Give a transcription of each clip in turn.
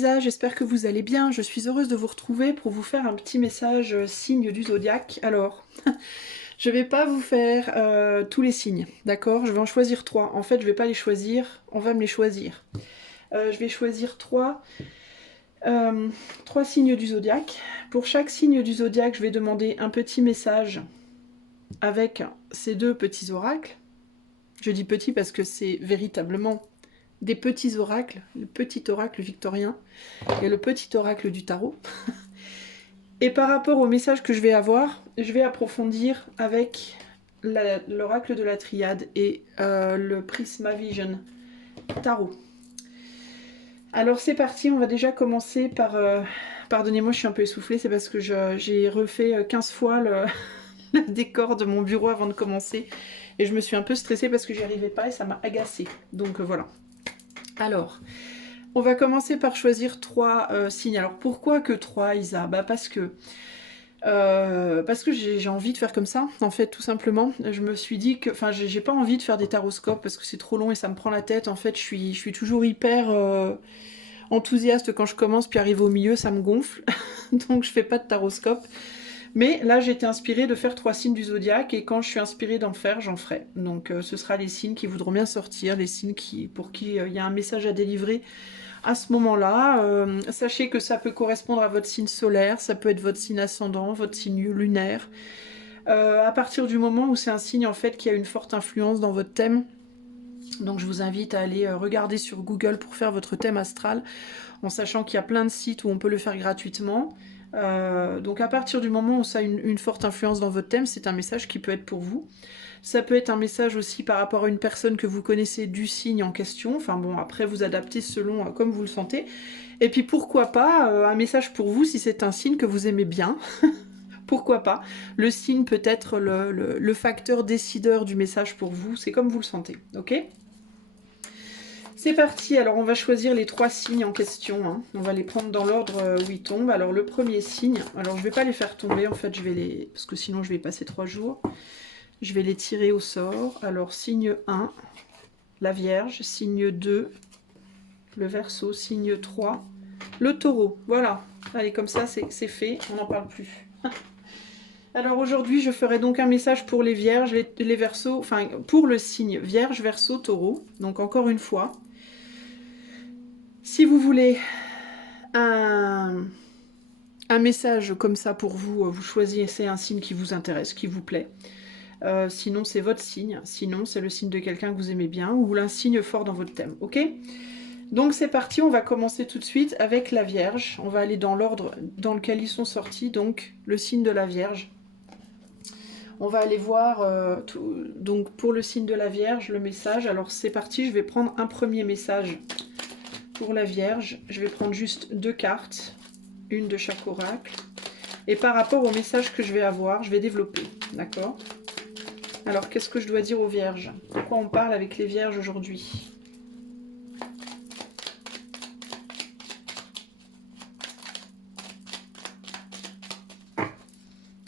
Lisa, j'espère que vous allez bien. Je suis heureuse de vous retrouver pour vous faire un petit message signe du zodiaque. Alors, je vais pas vous faire tous les signes, d'accord? Je vais en choisir 3. En fait, je vais pas les choisir, on va me les choisir. Je vais choisir 3 signes du zodiaque. Pour chaque signe du zodiaque, je vais demander un petit message avec ces 2 petits oracles. Je dis petit parce que c'est véritablement des petits oracles, le petit oracle victorien et le petit oracle du tarot. Et par rapport au message que je vais avoir, je vais approfondir avec l'oracle de la triade et le Prisma Vision tarot. Alors c'est parti, on va déjà commencer par... Pardonnez-moi, je suis un peu essoufflée, c'est parce que j'ai refait 15 fois le décor de mon bureau avant de commencer. Et je me suis un peu stressée parce que j'y arrivais pas et ça m'a agacée. Donc voilà. Alors, on va commencer par choisir 3 signes. Alors pourquoi que 3, Isa? Bah parce que j'ai envie de faire comme ça, en fait, tout simplement. Je me suis dit que... Enfin, j'ai pas envie de faire des taroscopes parce que c'est trop long et ça me prend la tête. En fait, je suis toujours hyper enthousiaste quand je commence, puis arrivé au milieu, ça me gonfle. Donc, je fais pas de taroscope. Mais là, j'ai été inspirée de faire 3 signes du zodiaque et quand je suis inspirée d'en faire, j'en ferai. Donc, ce sera les signes qui voudront bien sortir, les signes pour qui il y a un message à délivrer à ce moment-là. Sachez que ça peut correspondre à votre signe solaire, ça peut être votre signe ascendant, votre signe lunaire. À partir du moment où c'est un signe en fait qui a une forte influence dans votre thème, donc je vous invite à aller regarder sur Google pour faire votre thème astral, en sachant qu'il y a plein de sites où on peut le faire gratuitement. Donc à partir du moment où ça a une forte influence dans votre thème, c'est un message qui peut être pour vous. Ça peut être un message aussi par rapport à une personne que vous connaissez du signe en question. Enfin bon, après vous adaptez selon comme vous le sentez. Et puis pourquoi pas un message pour vous si c'est un signe que vous aimez bien. Pourquoi pas. Le signe peut être le facteur décideur du message pour vous. C'est comme vous le sentez. Ok ? C'est parti, alors on va choisir les 3 signes en question, hein. On va les prendre dans l'ordre où ils tombent. Alors le premier signe, alors je vais pas les faire tomber, en fait je vais les... parce que sinon je vais y passer 3 jours. Je vais les tirer au sort. Alors signe 1, la Vierge, signe 2, le Verseau, signe 3, le Taureau. Voilà, allez comme ça c'est fait, on n'en parle plus. Alors aujourd'hui je ferai donc un message pour les Vierges, les Verseaux, enfin pour le signe Vierge, Verseau, Taureau. Donc encore une fois, si vous voulez un message comme ça pour vous, vous choisissez un signe qui vous intéresse, qui vous plaît. Sinon c'est votre signe, sinon c'est le signe de quelqu'un que vous aimez bien ou un signe fort dans votre thème, ok? Donc c'est parti, on va commencer tout de suite avec la Vierge. On va aller dans l'ordre dans lequel ils sont sortis, donc le signe de la Vierge. On va aller voir, donc pour le signe de la Vierge, le message. Alors c'est parti, je vais prendre un premier message pour la Vierge. Je vais prendre juste 2 cartes, une de chaque oracle. Et par rapport au message que je vais avoir, je vais développer, d'accord ? Alors, qu'est-ce que je dois dire aux Vierges? Pourquoi on parle avec les Vierges aujourd'hui?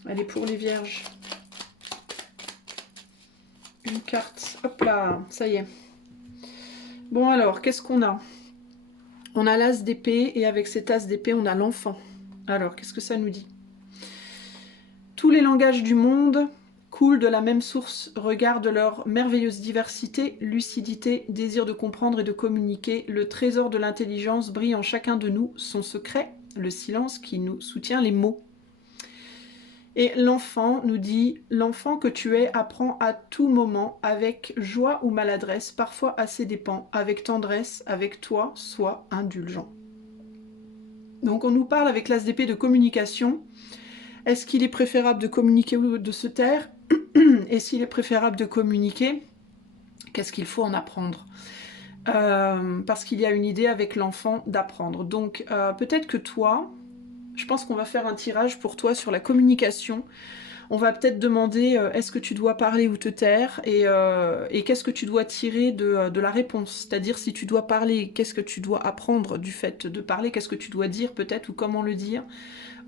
Allez, pour les Vierges. Une carte. Hop là, ça y est. Bon alors, qu'est-ce qu'on a? On a l'as d'épée et avec cet as d'épée, on a l'enfant. Alors, qu'est-ce que ça nous dit? Tous les langages du monde coulent de la même source, regardent leur merveilleuse diversité, lucidité, désir de comprendre et de communiquer. Le trésor de l'intelligence brille en chacun de nous, son secret, le silence qui nous soutient, les mots. Et l'enfant nous dit, l'enfant que tu es apprend à tout moment, avec joie ou maladresse, parfois à ses dépens, avec tendresse, avec toi, sois indulgent. Donc on nous parle avec l'as d'épée de communication. Est-ce qu'il est préférable de communiquer ou de se taire? Et s'il est préférable de communiquer, qu'est-ce qu'il faut en apprendre? Parce qu'il y a une idée avec l'enfant d'apprendre. Donc peut-être que toi, je pense qu'on va faire un tirage pour toi sur la communication. On va peut-être demander est-ce que tu dois parler ou te taire et qu'est-ce que tu dois tirer de la réponse. C'est-à-dire si tu dois parler, qu'est-ce que tu dois apprendre du fait de parler, qu'est-ce que tu dois dire peut-être ou comment le dire,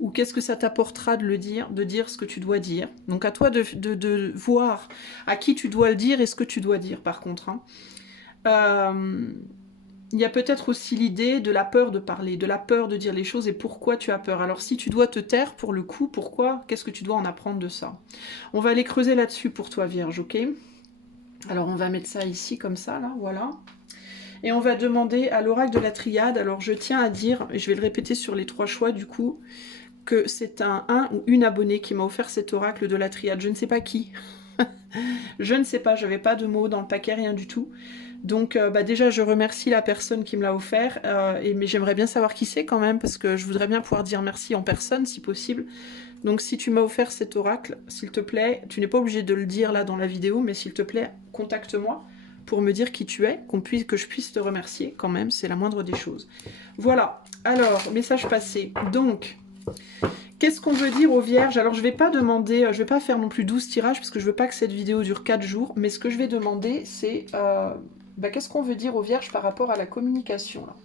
ou qu'est-ce que ça t'apportera de le dire, de dire ce que tu dois dire. Donc à toi de voir à qui tu dois le dire et ce que tu dois dire par contre. Hein. Il y a peut-être aussi l'idée de la peur de parler, de la peur de dire les choses et pourquoi tu as peur. Alors si tu dois te taire pour le coup, pourquoi? Qu'est-ce que tu dois en apprendre de ça? On va aller creuser là-dessus pour toi, Vierge, ok? Alors on va mettre ça ici comme ça, là, voilà. Et on va demander à l'oracle de la triade, alors je tiens à dire, et je vais le répéter sur les 3 choix du coup, que c'est un ou une abonnée qui m'a offert cet oracle de la triade. Je ne sais pas qui. Je ne sais pas, j'avais pas de mots dans le paquet, rien du tout. Donc déjà je remercie la personne qui me l'a offert, mais j'aimerais bien savoir qui c'est quand même, parce que je voudrais bien pouvoir dire merci en personne si possible. Donc si tu m'as offert cet oracle, s'il te plaît, tu n'es pas obligé de le dire là dans la vidéo, mais s'il te plaît, contacte-moi pour me dire qui tu es, que je puisse te remercier quand même, c'est la moindre des choses. Voilà, alors, message passé. Donc, qu'est-ce qu'on veut dire aux vierges? Alors je vais pas demander, je vais pas faire non plus 12 tirages, parce que je veux pas que cette vidéo dure 4 jours, mais ce que je vais demander, c'est qu'est-ce qu'on veut dire aux vierges par rapport à la communication là?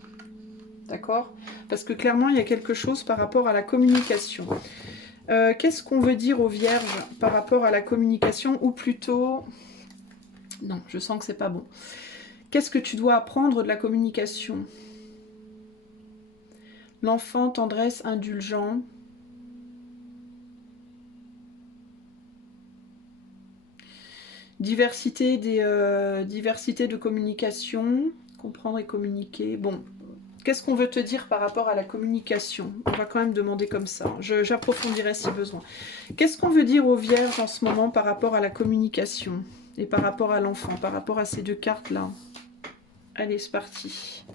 D'accord? Parce que clairement, il y a quelque chose par rapport à la communication. Qu'est-ce qu'on veut dire aux vierges par rapport à la communication, ou plutôt... Non, je sens que c'est pas bon. Qu'est-ce que tu dois apprendre de la communication? L'enfant, tendresse, indulgent. Diversité diversité de communication. Comprendre et communiquer. Bon, qu'est-ce qu'on veut te dire par rapport à la communication? On va quand même demander comme ça. J'approfondirai si besoin. Qu'est-ce qu'on veut dire aux vierges en ce moment par rapport à la communication? Et par rapport à l'enfant, par rapport à ces 2 cartes-là? Allez, c'est parti.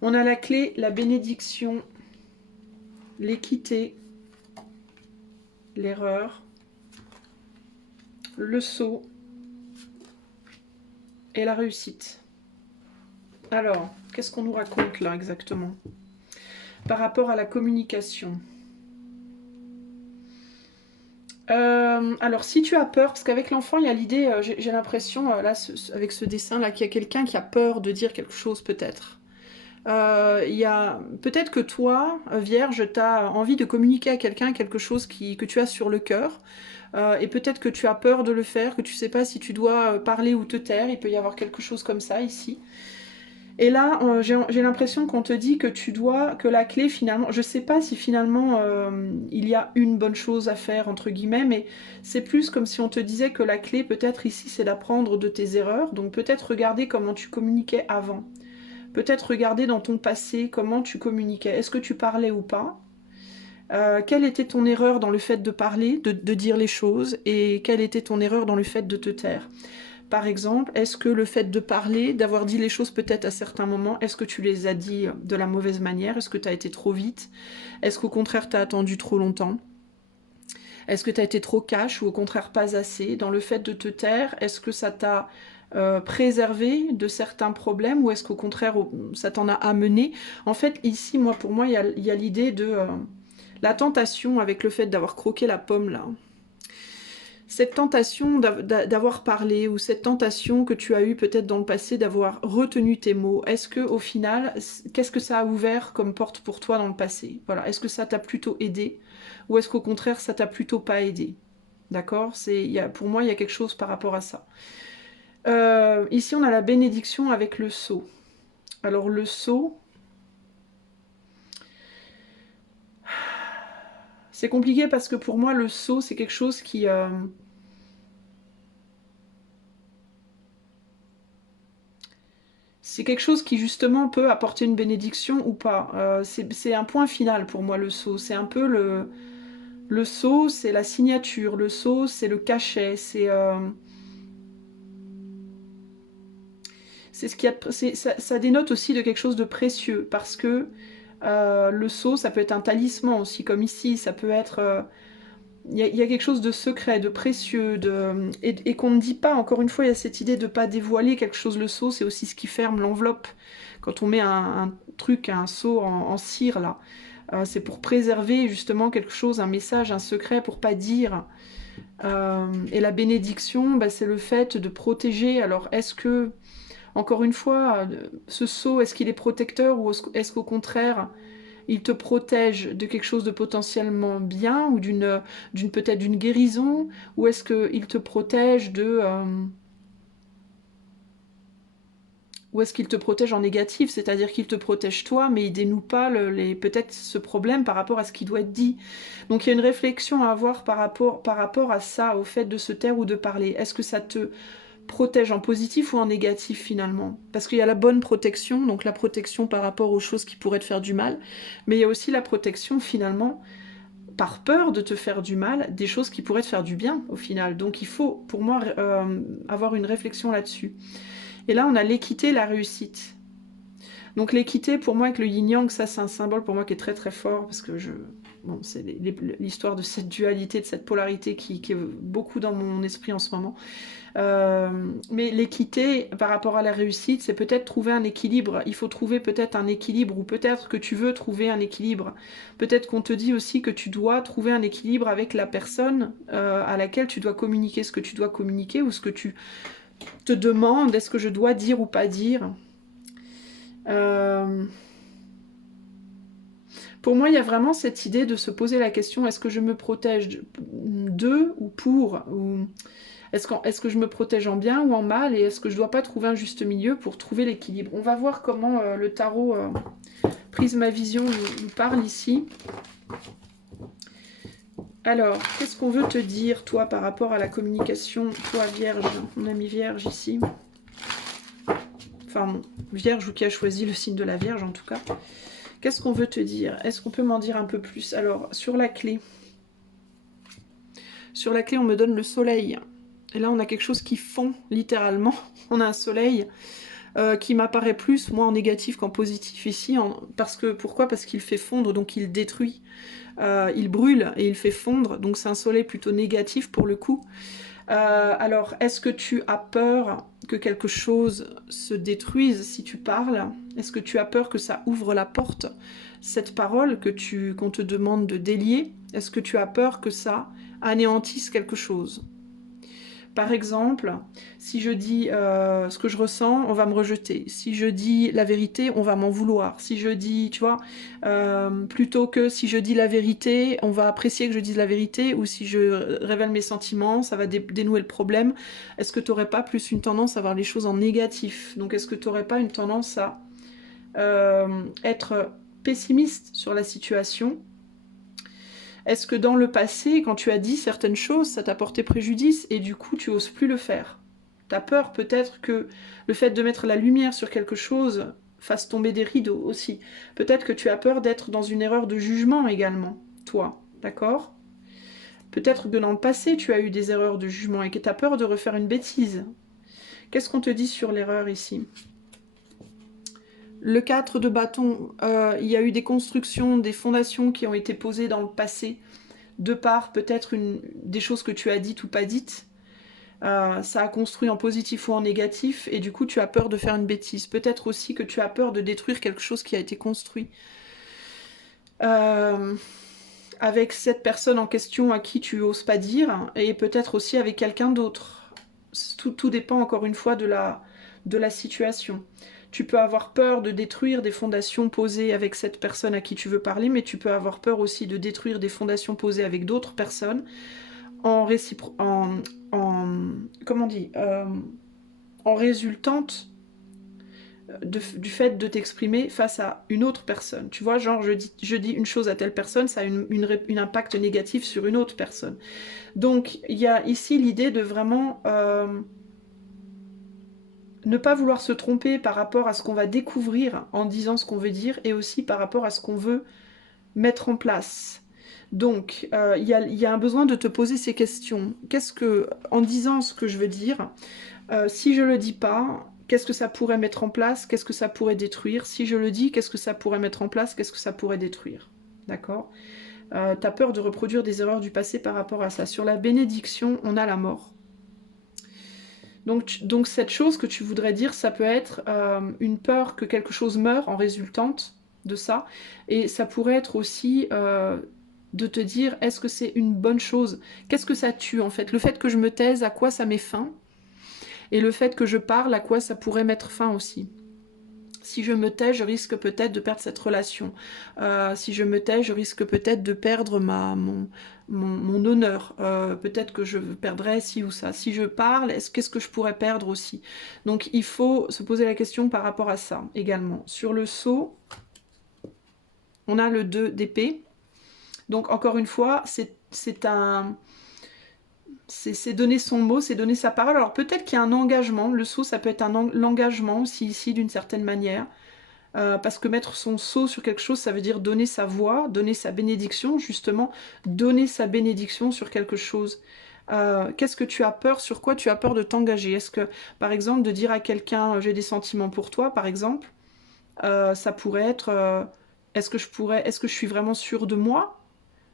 On a la clé, la bénédiction, l'équité, l'erreur, le sceau et la réussite. Alors, qu'est-ce qu'on nous raconte là exactement par rapport à la communication? Alors, si tu as peur, parce qu'avec l'enfant, il y a l'idée, j'ai l'impression, là, avec ce dessin-là, qu'il y a quelqu'un qui a peur de dire quelque chose, peut-être. Il y a peut-être que toi, Vierge, tu as envie de communiquer à quelqu'un quelque chose que tu as sur le cœur, et peut-être que tu as peur de le faire, que tu sais pas si tu dois parler ou te taire, il peut y avoir quelque chose comme ça ici. Et là, j'ai l'impression qu'on te dit que que la clé finalement, je sais pas si finalement il y a une bonne chose à faire entre guillemets, mais c'est plus comme si on te disait que la clé peut-être ici c'est d'apprendre de tes erreurs, donc peut-être regarder comment tu communiquais avant. Peut-être regarder dans ton passé comment tu communiquais. Est-ce que tu parlais ou pas? Quelle était ton erreur dans le fait de parler, de dire les choses, et quelle était ton erreur dans le fait de te taire? Par exemple, est-ce que le fait de parler, d'avoir dit les choses peut-être à certains moments, est-ce que tu les as dit de la mauvaise manière? Est-ce que tu as été trop vite? Est-ce qu'au contraire tu as attendu trop longtemps? Est-ce que tu as été trop cash ou au contraire pas assez? Dans le fait de te taire, est-ce que ça t'a préservé de certains problèmes ou est-ce qu'au contraire ça t'en a amené? En fait, ici, pour moi, il y a l'idée de la tentation avec le fait d'avoir croqué la pomme là. Cette tentation d'avoir parlé ou cette tentation que tu as eue peut-être dans le passé d'avoir retenu tes mots, est-ce que au final, qu'est-ce que ça a ouvert comme porte pour toi dans le passé? Voilà, est-ce que ça t'a plutôt aidé ou est-ce qu'au contraire ça t'a plutôt pas aidé? D'accord? Pour moi, il y a quelque chose par rapport à ça. Ici, on a la bénédiction avec le sceau. Alors le sceau, c'est compliqué parce que pour moi, le sceau, c'est quelque chose qui... c'est quelque chose qui justement peut apporter une bénédiction ou pas. C'est un point final pour moi le sceau. C'est un peu le sceau, c'est la signature. Le sceau, c'est le cachet. C'est ce qui a, ça dénote aussi de quelque chose de précieux parce que le sceau, ça peut être un talisman aussi, comme ici. Ça peut être il y a quelque chose de secret, de précieux, et qu'on ne dit pas. Encore une fois, il y a cette idée de ne pas dévoiler quelque chose. Le sceau, c'est aussi ce qui ferme l'enveloppe. Quand on met un truc, un seau en cire, là, c'est pour préserver justement quelque chose, un message, un secret, pour pas dire. Et la bénédiction, bah, c'est le fait de protéger. Alors, est-ce que, encore une fois, ce sceau, est-ce qu'il est protecteur ou est-ce qu'au contraire, il te protège de quelque chose de potentiellement bien ou peut-être d'une guérison, ou est-ce qu'il te protège Ou est-ce qu'il te protège en négatif, c'est-à-dire qu'il te protège toi, mais il dénoue pas peut-être ce problème par rapport à ce qui doit être dit. Donc il y a une réflexion à avoir par rapport à ça, au fait de se taire ou de parler. Est-ce que ça te protège en positif ou en négatif finalement? Parce qu'il y a la bonne protection, donc la protection par rapport aux choses qui pourraient te faire du mal, mais il y a aussi la protection finalement par peur de te faire du mal, des choses qui pourraient te faire du bien au final. Donc il faut pour moi avoir une réflexion là-dessus. Et là, on a l'équité et la réussite. Donc l'équité, pour moi, avec le yin-yang, ça c'est un symbole pour moi qui est très très fort, parce que bon, c'est l'histoire de cette dualité, de cette polarité qui est beaucoup dans mon esprit en ce moment. Mais l'équité par rapport à la réussite, c'est peut-être trouver un équilibre. Il faut trouver peut-être un équilibre, ou peut-être que tu veux trouver un équilibre. Peut-être qu'on te dit aussi que tu dois trouver un équilibre avec la personne à laquelle tu dois communiquer ce que tu dois communiquer, ou ce que tu te demande, est-ce que je dois dire ou pas dire. Pour moi, il y a vraiment cette idée de se poser la question, est-ce que je me protège de ou pour, ou est-ce que je me protège en bien ou en mal, et est-ce que je ne dois pas trouver un juste milieu pour trouver l'équilibre. On va voir comment le tarot Prisma Vision nous parle ici. Alors, qu'est-ce qu'on veut te dire, toi, par rapport à la communication, toi, Vierge? On a mis Vierge ici. Enfin, Vierge, ou qui a choisi le signe de la Vierge, en tout cas. Qu'est-ce qu'on veut te dire? Est-ce qu'on peut m'en dire un peu plus? Alors, sur la clé, on me donne le soleil. Et là, on a quelque chose qui fond, littéralement. On a un soleil qui m'apparaît plus, moi, en négatif qu'en positif ici. Pourquoi? Parce qu'il fait fondre, donc il détruit. Il brûle et il fait fondre. Donc c'est un soleil plutôt négatif pour le coup. Alors, est-ce que tu as peur que quelque chose se détruise si tu parles? Est-ce que tu as peur que ça ouvre la porte, cette parole qu'on te demande de délier? Est-ce que tu as peur que ça anéantisse quelque chose? Par exemple, si je dis ce que je ressens, on va me rejeter. Si je dis la vérité, on va m'en vouloir. Si je dis, tu vois, plutôt que si je dis la vérité, on va apprécier que je dise la vérité, ou si je révèle mes sentiments, ça va dénouer le problème. Est-ce que tu n'aurais pas plus une tendance à voir les choses en négatif? Donc est-ce que tu n'aurais pas une tendance à être pessimiste sur la situation? Est-ce que dans le passé, quand tu as dit certaines choses, ça t'a porté préjudice et du coup tu oses plus le faire? T'as peur peut-être que le fait de mettre la lumière sur quelque chose fasse tomber des rideaux aussi. Peut-être que tu as peur d'être dans une erreur de jugement également, toi, d'accord? Peut-être que dans le passé tu as eu des erreurs de jugement et que tu as peur de refaire une bêtise. Qu'est-ce qu'on te dit sur l'erreur ici? Le 4 de bâton, il y a eu des constructions, des fondations qui ont été posées dans le passé, de par peut-être des choses que tu as dites ou pas dites. Ça a construit en positif ou en négatif, et du coup tu as peur de faire une bêtise. Peut-être aussi que tu as peur de détruire quelque chose qui a été construit. Avec cette personne en question à qui tu oses pas dire, et peut-être aussi avec quelqu'un d'autre. Tout dépend encore une fois de la situation. Tu peux avoir peur de détruire des fondations posées avec cette personne à qui tu veux parler, mais tu peux avoir peur aussi de détruire des fondations posées avec d'autres personnes en comment on dit, en résultante du fait de t'exprimer face à une autre personne. Tu vois, genre je dis une chose à telle personne, ça a un impact négatif sur une autre personne. Donc il y a ici l'idée de vraiment ne pas vouloir se tromper par rapport à ce qu'on va découvrir en disant ce qu'on veut dire, et aussi par rapport à ce qu'on veut mettre en place. Donc, il y a un besoin de te poser ces questions. En disant ce que je veux dire, si je le dis pas, qu'est-ce que ça pourrait mettre en place? Qu'est-ce que ça pourrait détruire? Si je le dis, qu'est-ce que ça pourrait mettre en place? Qu'est-ce que ça pourrait détruire? D'accord? T'as peur de reproduire des erreurs du passé par rapport à ça. Sur la bénédiction, on a la mort. Donc cette chose que tu voudrais dire, ça peut être une peur que quelque chose meure en résultante de ça. Et ça pourrait être aussi de te dire, est-ce que c'est une bonne chose? Qu'est-ce que ça tue en fait? Le fait que je me taise, à quoi ça met fin? Et le fait que je parle, à quoi ça pourrait mettre fin aussi? Si je me tais, je risque peut-être de perdre cette relation. Si je me tais, je risque peut-être de perdre mon honneur. Peut-être que je perdrais ci ou ça. Si je parle, qu'est-ce que je pourrais perdre aussi? Donc il faut se poser la question par rapport à ça également. Sur le sceau, on a le 2 d'épée. Donc encore une fois, c'est donner son mot, c'est donner sa parole. Alors peut-être qu'il y a un engagement. Le sceau, ça peut être l'engagement aussi ici d'une certaine manière. Parce que mettre son sceau sur quelque chose, ça veut dire donner sa voix, donner sa bénédiction, justement, donner sa bénédiction sur quelque chose. Qu'est-ce que tu as peur? Sur quoi tu as peur de t'engager? Est-ce que, par exemple, de dire à quelqu'un j'ai des sentiments pour toi, par exemple, ça pourrait être est-ce que je suis vraiment sûre de moi?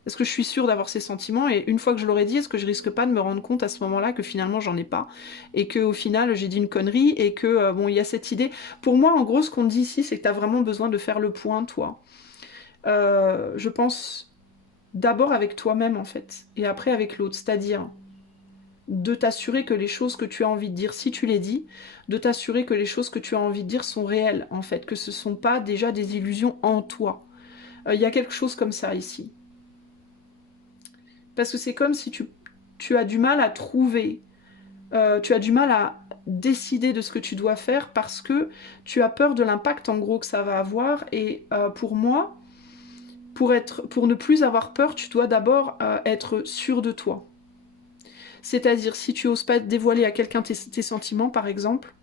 Est-ce que je suis sûre d'avoir ces sentiments? Et une fois que je l'aurais dit, est-ce que je risque pas de me rendre compte à ce moment-là que finalement j'en ai pas? Et qu'au final j'ai dit une connerie et que, bon, il y a cette idée. Pour moi, en gros, ce qu'on dit ici, c'est que tu as vraiment besoin de faire le point, toi. Je pense d'abord avec toi-même, en fait, et après avec l'autre. C'est-à-dire de t'assurer que les choses que tu as envie de dire, si tu les dis, de t'assurer que les choses que tu as envie de dire sont réelles, en fait, que ce ne sont pas déjà des illusions en toi. Il y a quelque chose comme ça ici. Parce que c'est comme si tu as du mal à trouver, tu as du mal à décider de ce que tu dois faire parce que tu as peur de l'impact en gros que ça va avoir. Et pour moi, pour ne plus avoir peur, tu dois d'abord être sûr de toi. C'est-à-dire, si tu oses pas dévoiler à quelqu'un tes sentiments, par exemple,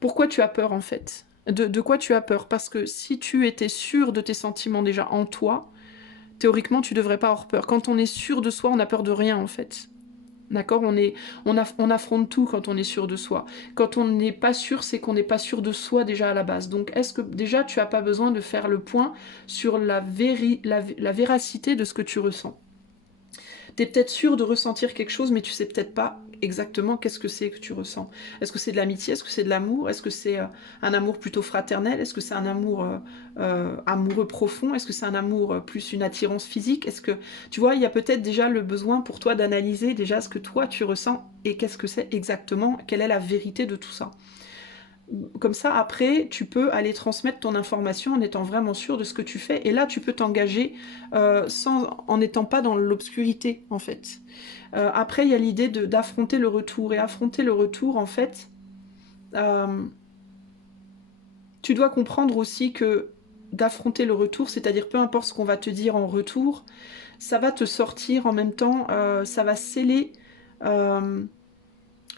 pourquoi tu as peur en fait? De quoi tu as peur? Parce que si tu étais sûr de tes sentiments déjà en toi, théoriquement, tu devrais pas avoir peur. Quand on est sûr de soi, on a peur de rien en fait. D'accord, on affronte tout quand on est sûr de soi. Quand on n'est pas sûr, c'est qu'on n'est pas sûr de soi déjà à la base. Donc est-ce que déjà tu n'as pas besoin de faire le point sur la véracité de ce que tu ressens? Tu es peut-être sûr de ressentir quelque chose, mais tu sais peut-être pas exactement qu'est-ce que c'est que tu ressens. Est-ce que c'est de l'amitié? Est-ce que c'est de l'amour? Est-ce que c'est un amour plutôt fraternel? Est-ce que c'est un amour amoureux profond? Est-ce que c'est un amour plus une attirance physique? Est-ce que, tu vois, il y a peut-être déjà le besoin pour toi d'analyser déjà ce que toi tu ressens et qu'est-ce que c'est exactement, quelle est la vérité de tout ça. Comme ça, après, tu peux aller transmettre ton information en étant vraiment sûr de ce que tu fais. Et là, tu peux t'engager en n'étant pas dans l'obscurité, en fait. Après, il y a l'idée d'affronter le retour. Et affronter le retour, en fait, euh, tu dois comprendre aussi que d'affronter le retour, c'est-à-dire peu importe ce qu'on va te dire en retour, ça va te sortir en même temps, ça va sceller...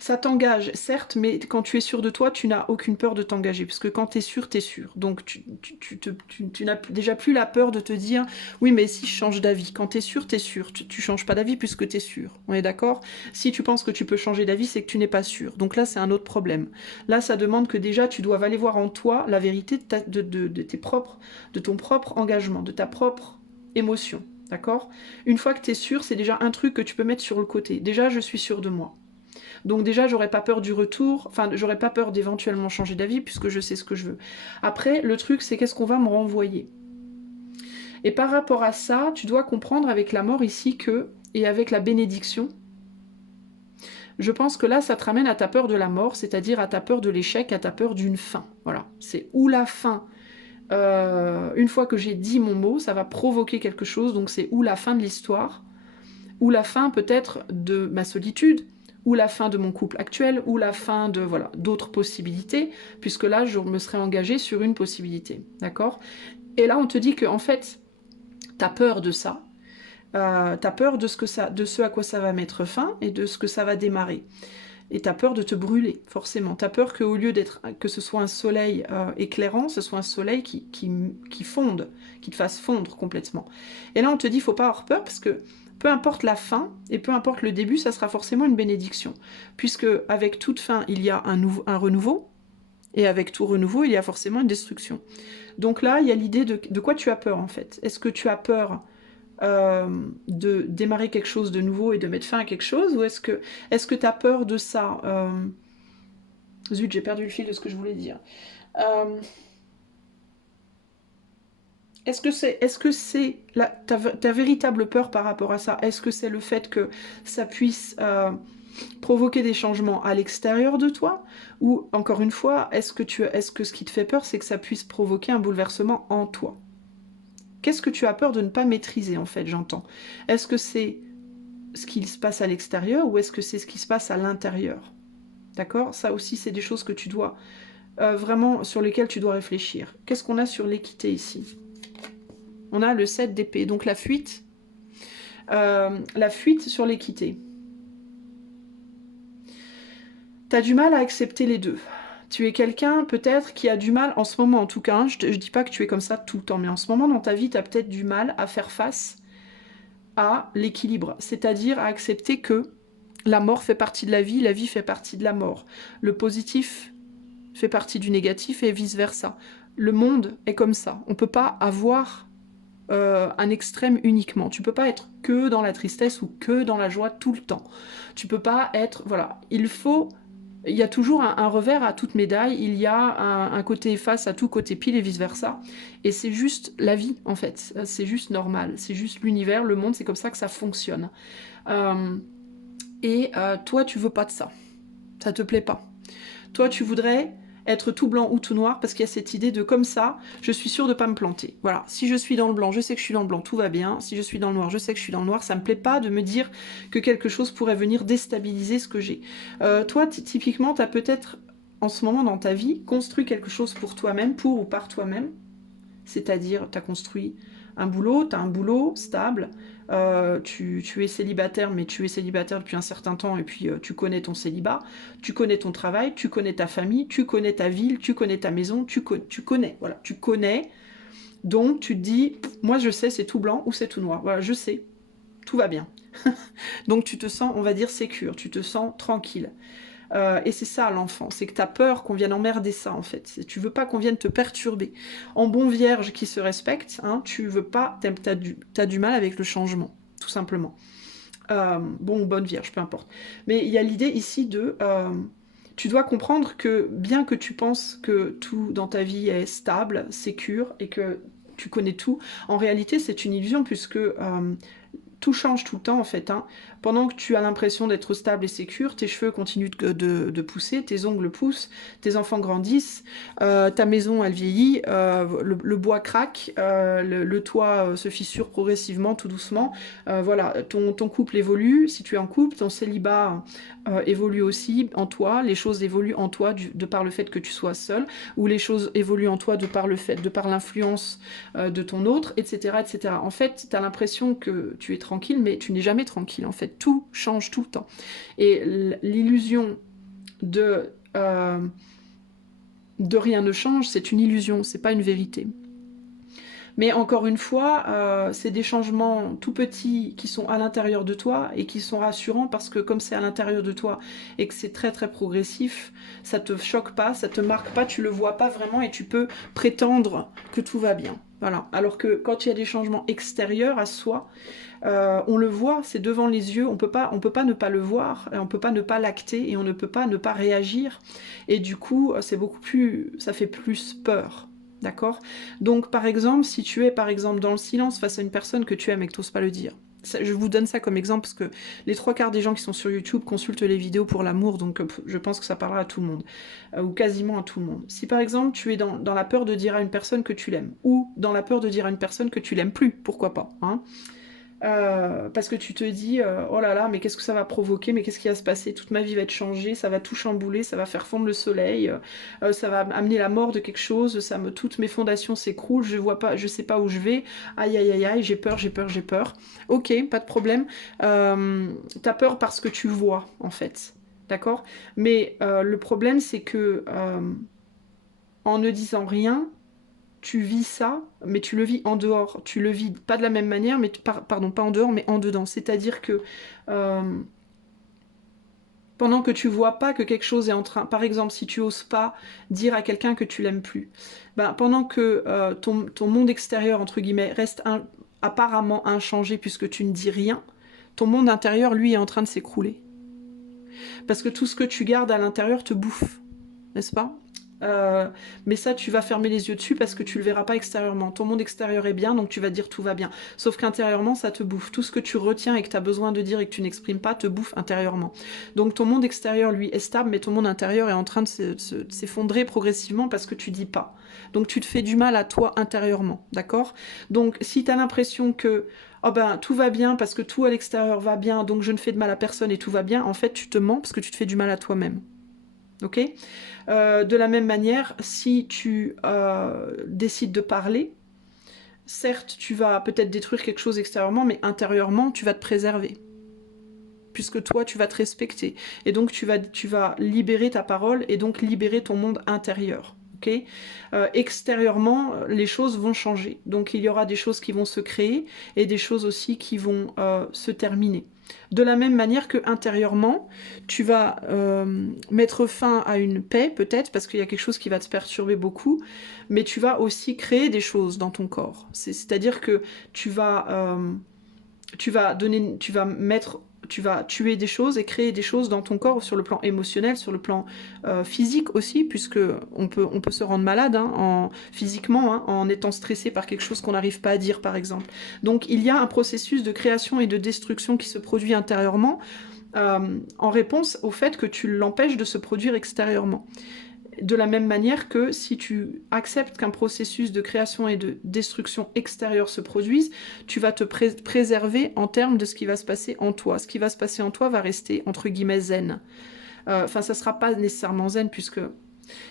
ça t'engage, certes, mais quand tu es sûr de toi, tu n'as aucune peur de t'engager. Parce que quand tu es sûr, tu es sûr. Donc tu n'as déjà plus la peur de te dire oui, mais si je change d'avis. Quand tu es sûr, tu es sûr. Tu changes pas d'avis puisque tu es sûr. On est d'accord? Si tu penses que tu peux changer d'avis, c'est que tu n'es pas sûr. Donc là, c'est un autre problème. Là, ça demande que déjà, tu dois aller voir en toi la vérité de ton propre engagement, de ta propre émotion. D'accord? Une fois que tu es sûr, c'est déjà un truc que tu peux mettre sur le côté. Déjà, je suis sûr de moi. Donc déjà, j'aurais pas peur du retour, enfin, j'aurais pas peur d'éventuellement changer d'avis puisque je sais ce que je veux. Après, le truc, c'est qu'est-ce qu'on va me renvoyer. Et par rapport à ça, tu dois comprendre avec la mort ici que, et avec la bénédiction, je pense que là, ça te ramène à ta peur de la mort, c'est-à-dire à ta peur de l'échec, à ta peur d'une fin. Voilà, c'est où la fin. Une fois que j'ai dit mon mot, ça va provoquer quelque chose, donc c'est où la fin de l'histoire, ou la fin peut-être de ma solitude, ou la fin de mon couple actuel, ou la fin de voilà d'autres possibilités, puisque là je me serais engagée sur une possibilité, d'accord? Et là on te dit que en fait t'as peur de ça, t'as peur de ce à quoi ça va mettre fin et de ce que ça va démarrer. Et t'as peur de te brûler, forcément. T'as peur qu'au lieu que ce soit un soleil éclairant, ce soit un soleil qui fonde, qui te fasse fondre complètement. Et là, on te dit, faut pas avoir peur parce que peu importe la fin et peu importe le début, ça sera forcément une bénédiction. Puisque avec toute fin, il y a un renouveau, et avec tout renouveau, il y a forcément une destruction. Donc là, il y a l'idée de quoi tu as peur en fait. Est-ce que tu as peur de démarrer quelque chose de nouveau et de mettre fin à quelque chose, ou est-ce que tu as peur de ça? Zut, j'ai perdu le fil de ce que je voulais dire. Euh, est-ce que c'est ta véritable peur par rapport à ça? Est-ce que c'est le fait que ça puisse provoquer des changements à l'extérieur de toi? Ou encore une fois, est-ce que ce qui te fait peur, c'est que ça puisse provoquer un bouleversement en toi? Qu'est-ce que tu as peur de ne pas maîtriser, en fait, j'entends? Est-ce que c'est ce qui se passe à l'extérieur ou est-ce que c'est ce qui se passe à l'intérieur? D'accord? Ça aussi, c'est des choses que tu dois vraiment sur lesquelles tu dois réfléchir. Qu'est-ce qu'on a sur l'équité ici? On a le 7 d'épée, donc la fuite sur l'équité. Tu as du mal à accepter les deux. Tu es quelqu'un peut-être qui a du mal, en ce moment en tout cas, hein, je dis pas que tu es comme ça tout le temps, mais en ce moment dans ta vie, tu as peut-être du mal à faire face à l'équilibre, c'est-à-dire à accepter que la mort fait partie de la vie fait partie de la mort. Le positif fait partie du négatif et vice-versa. Le monde est comme ça. On ne peut pas avoir un extrême uniquement. Tu peux pas être que dans la tristesse ou que dans la joie tout le temps. Tu peux pas être... Voilà. Il y a toujours un revers à toute médaille, il y a un côté face à tout côté pile et vice-versa. Et c'est juste la vie, en fait. C'est juste normal. C'est juste l'univers, le monde, c'est comme ça que ça fonctionne. Toi, tu veux pas de ça. Ça te plaît pas. Toi, tu voudrais être tout blanc ou tout noir parce qu'il y a cette idée de comme ça, je suis sûre de pas me planter. Voilà, si je suis dans le blanc, je sais que je suis dans le blanc, tout va bien. Si je suis dans le noir, je sais que je suis dans le noir. Ça me plaît pas de me dire que quelque chose pourrait venir déstabiliser ce que j'ai. Toi, typiquement, tu as peut-être en ce moment dans ta vie construit quelque chose pour toi-même, pour ou par toi-même. C'est-à-dire, tu as construit un boulot, tu as un boulot stable, tu es célibataire, mais tu es célibataire depuis un certain temps, et puis tu connais ton célibat, tu connais ton travail, tu connais ta famille, tu connais ta ville, tu connais ta maison, tu connais, voilà, tu connais, donc tu te dis, moi je sais c'est tout blanc ou c'est tout noir, voilà, je sais, tout va bien. Donc tu te sens, on va dire, sécure, tu te sens tranquille. Et c'est ça l'enfant, c'est que tu as peur qu'on vienne emmerder ça en fait. Tu veux pas qu'on vienne te perturber. En bon vierge qui se respecte, hein, tu veux pas, t'as du mal avec le changement, tout simplement. Bon ou bonne vierge, peu importe. Mais il y a l'idée ici de... tu dois comprendre que bien que tu penses que tout dans ta vie est stable, sécure et que tu connais tout, en réalité c'est une illusion puisque tout change tout le temps en fait. Hein. Pendant que tu as l'impression d'être stable et sécure, tes cheveux continuent de pousser, tes ongles poussent, tes enfants grandissent, ta maison elle vieillit, le bois craque, le toit se fissure progressivement, tout doucement. Voilà, ton couple évolue, si tu es en couple, ton célibat évolue aussi en toi, les choses évoluent en toi de par le fait que tu sois seul, ou les choses évoluent en toi de par l'influence de ton autre, etc., etc. En fait, tu as l'impression que tu es tranquille, mais tu n'es jamais tranquille. En fait, tout change tout le temps. Et l'illusion de rien ne change, c'est une illusion, c'est pas une vérité. Mais encore une fois, c'est des changements tout petits qui sont à l'intérieur de toi et qui sont rassurants parce que comme c'est à l'intérieur de toi et que c'est très très progressif, ça te choque pas, ça te marque pas, tu le vois pas vraiment et tu peux prétendre que tout va bien. Voilà. Alors que quand il y a des changements extérieurs à soi, on le voit, c'est devant les yeux, on peut pas ne pas le voir, on peut pas ne pas l'acter et on ne peut pas ne pas réagir. Et du coup, c'est beaucoup plus, ça fait plus peur. D'accord? Donc, par exemple, si tu es, par exemple, dans le silence face à une personne que tu aimes et que tu n'oses pas le dire, je vous donne ça comme exemple parce que les 3/4 des gens qui sont sur YouTube consultent les vidéos pour l'amour, donc je pense que ça parlera à tout le monde, ou quasiment à tout le monde. Si par exemple tu es dans la peur de dire à une personne que tu l'aimes, ou dans la peur de dire à une personne que tu l'aimes plus, pourquoi pas, hein, parce que tu te dis oh là là mais qu'est-ce que ça va provoquer, mais qu'est-ce qui va se passer, toute ma vie va être changée, ça va tout chambouler, ça va faire fondre le soleil, ça va amener la mort de quelque chose, toutes mes fondations s'écroulent, je sais pas où je vais, aïe aïe aïe aïe, j'ai peur, ok, pas de problème, t'as peur parce que tu vois en fait, d'accord, mais le problème c'est que en ne disant rien, tu vis ça, mais tu le vis en dehors. Tu le vis pas de la même manière, mais pardon, pas en dehors, mais en dedans. C'est-à-dire que pendant que tu vois pas que quelque chose est en train... Par exemple, si tu oses pas dire à quelqu'un que tu l'aimes plus, ben, pendant que ton monde extérieur, entre guillemets, reste apparemment inchangé puisque tu ne dis rien, ton monde intérieur, lui, est en train de s'écrouler. Parce que tout ce que tu gardes à l'intérieur te bouffe, n'est-ce pas ? mais ça tu vas fermer les yeux dessus parce que tu le verras pas extérieurement. Ton monde extérieur est bien, donc tu vas dire tout va bien. Sauf qu'intérieurement ça te bouffe. Tout ce que tu retiens et que tu as besoin de dire et que tu n'exprimes pas te bouffe intérieurement. Donc ton monde extérieur lui est stable, mais ton monde intérieur est en train de s'effondrer progressivement parce que tu dis pas. Donc tu te fais du mal à toi intérieurement, d'accord? Donc si tu as l'impression que oh ben tout va bien parce que tout à l'extérieur va bien, donc je ne fais de mal à personne et tout va bien, en fait tu te mens parce que tu te fais du mal à toi-même. Ok? De la même manière, si tu décides de parler, certes tu vas peut-être détruire quelque chose extérieurement, mais intérieurement tu vas te préserver. Puisque toi tu vas te respecter. Et donc tu vas libérer ta parole et donc libérer ton monde intérieur. Okay, extérieurement, les choses vont changer. Donc il y aura des choses qui vont se créer et des choses aussi qui vont se terminer. De la même manière que intérieurement, tu vas mettre fin à une paix peut-être parce qu'il y a quelque chose qui va te perturber beaucoup, mais tu vas aussi créer des choses dans ton corps. C'est-à-dire que tu vas tuer des choses et créer des choses dans ton corps sur le plan émotionnel, sur le plan physique aussi, puisque on peut se rendre malade physiquement en étant stressé par quelque chose qu'on n'arrive pas à dire, par exemple. Donc il y a un processus de création et de destruction qui se produit intérieurement en réponse au fait que tu l'empêches de se produire extérieurement. De la même manière que si tu acceptes qu'un processus de création et de destruction extérieure se produise, tu vas te préserver en termes de ce qui va se passer en toi. Ce qui va se passer en toi va rester, entre guillemets, zen. Enfin, ça ne sera pas nécessairement zen, puisque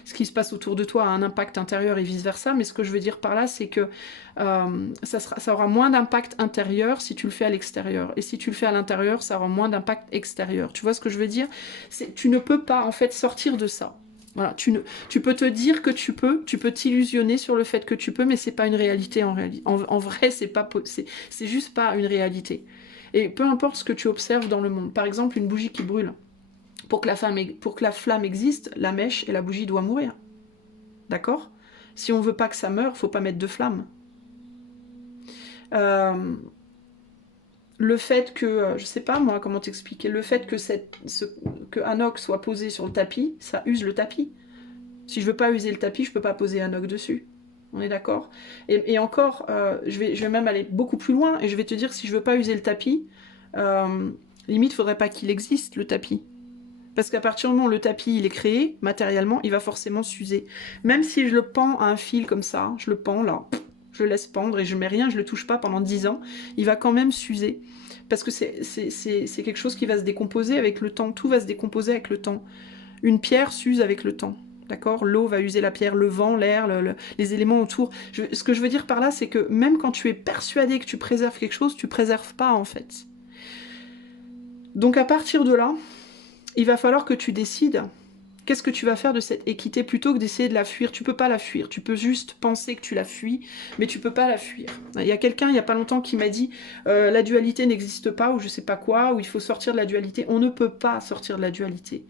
ce qui se passe autour de toi a un impact intérieur et vice-versa, mais ce que je veux dire par là, c'est que ça aura moins d'impact intérieur si tu le fais à l'extérieur. Et si tu le fais à l'intérieur, ça aura moins d'impact extérieur. Tu vois ce que je veux dire? Tu ne peux pas, en fait, sortir de ça. Voilà, tu peux te dire que tu peux t'illusionner sur le fait que tu peux, mais c'est pas une réalité en réalité. En vrai, c'est juste pas une réalité. Et peu importe ce que tu observes dans le monde, par exemple une bougie qui brûle, pour que la flamme existe, la mèche et la bougie doivent mourir. D'accord? Si on veut pas que ça meure, faut pas mettre de flamme. Le fait que, je sais pas moi comment t'expliquer, le fait que Anok soit posé sur le tapis, ça use le tapis. Si je veux pas user le tapis, je peux pas poser Anok dessus. On est d'accord? Et encore, je vais même aller beaucoup plus loin et je vais te dire, si je veux pas user le tapis, limite, faudrait pas qu'il existe, le tapis. Parce qu'à partir du moment où le tapis il est créé, matériellement, il va forcément s'user. Même si je le pends à un fil comme ça, je le pends là, je le laisse pendre et je mets rien, je le touche pas pendant 10 ans, il va quand même s'user. Parce que c'est quelque chose qui va se décomposer avec le temps. Tout va se décomposer avec le temps. Une pierre s'use avec le temps. D'accord? L'eau va user la pierre, le vent, l'air, les éléments autour. Ce que je veux dire par là, c'est que même quand tu es persuadé que tu préserves quelque chose, tu préserves pas en fait. Donc à partir de là, il va falloir que tu décides qu'est-ce que tu vas faire de cette équité plutôt que d'essayer de la fuir. Tu peux pas la fuir, tu peux juste penser que tu la fuis, mais tu peux pas la fuir. Il y a quelqu'un il y a pas longtemps qui m'a dit la dualité n'existe pas ou je sais pas quoi, ou il faut sortir de la dualité. On ne peut pas sortir de la dualité.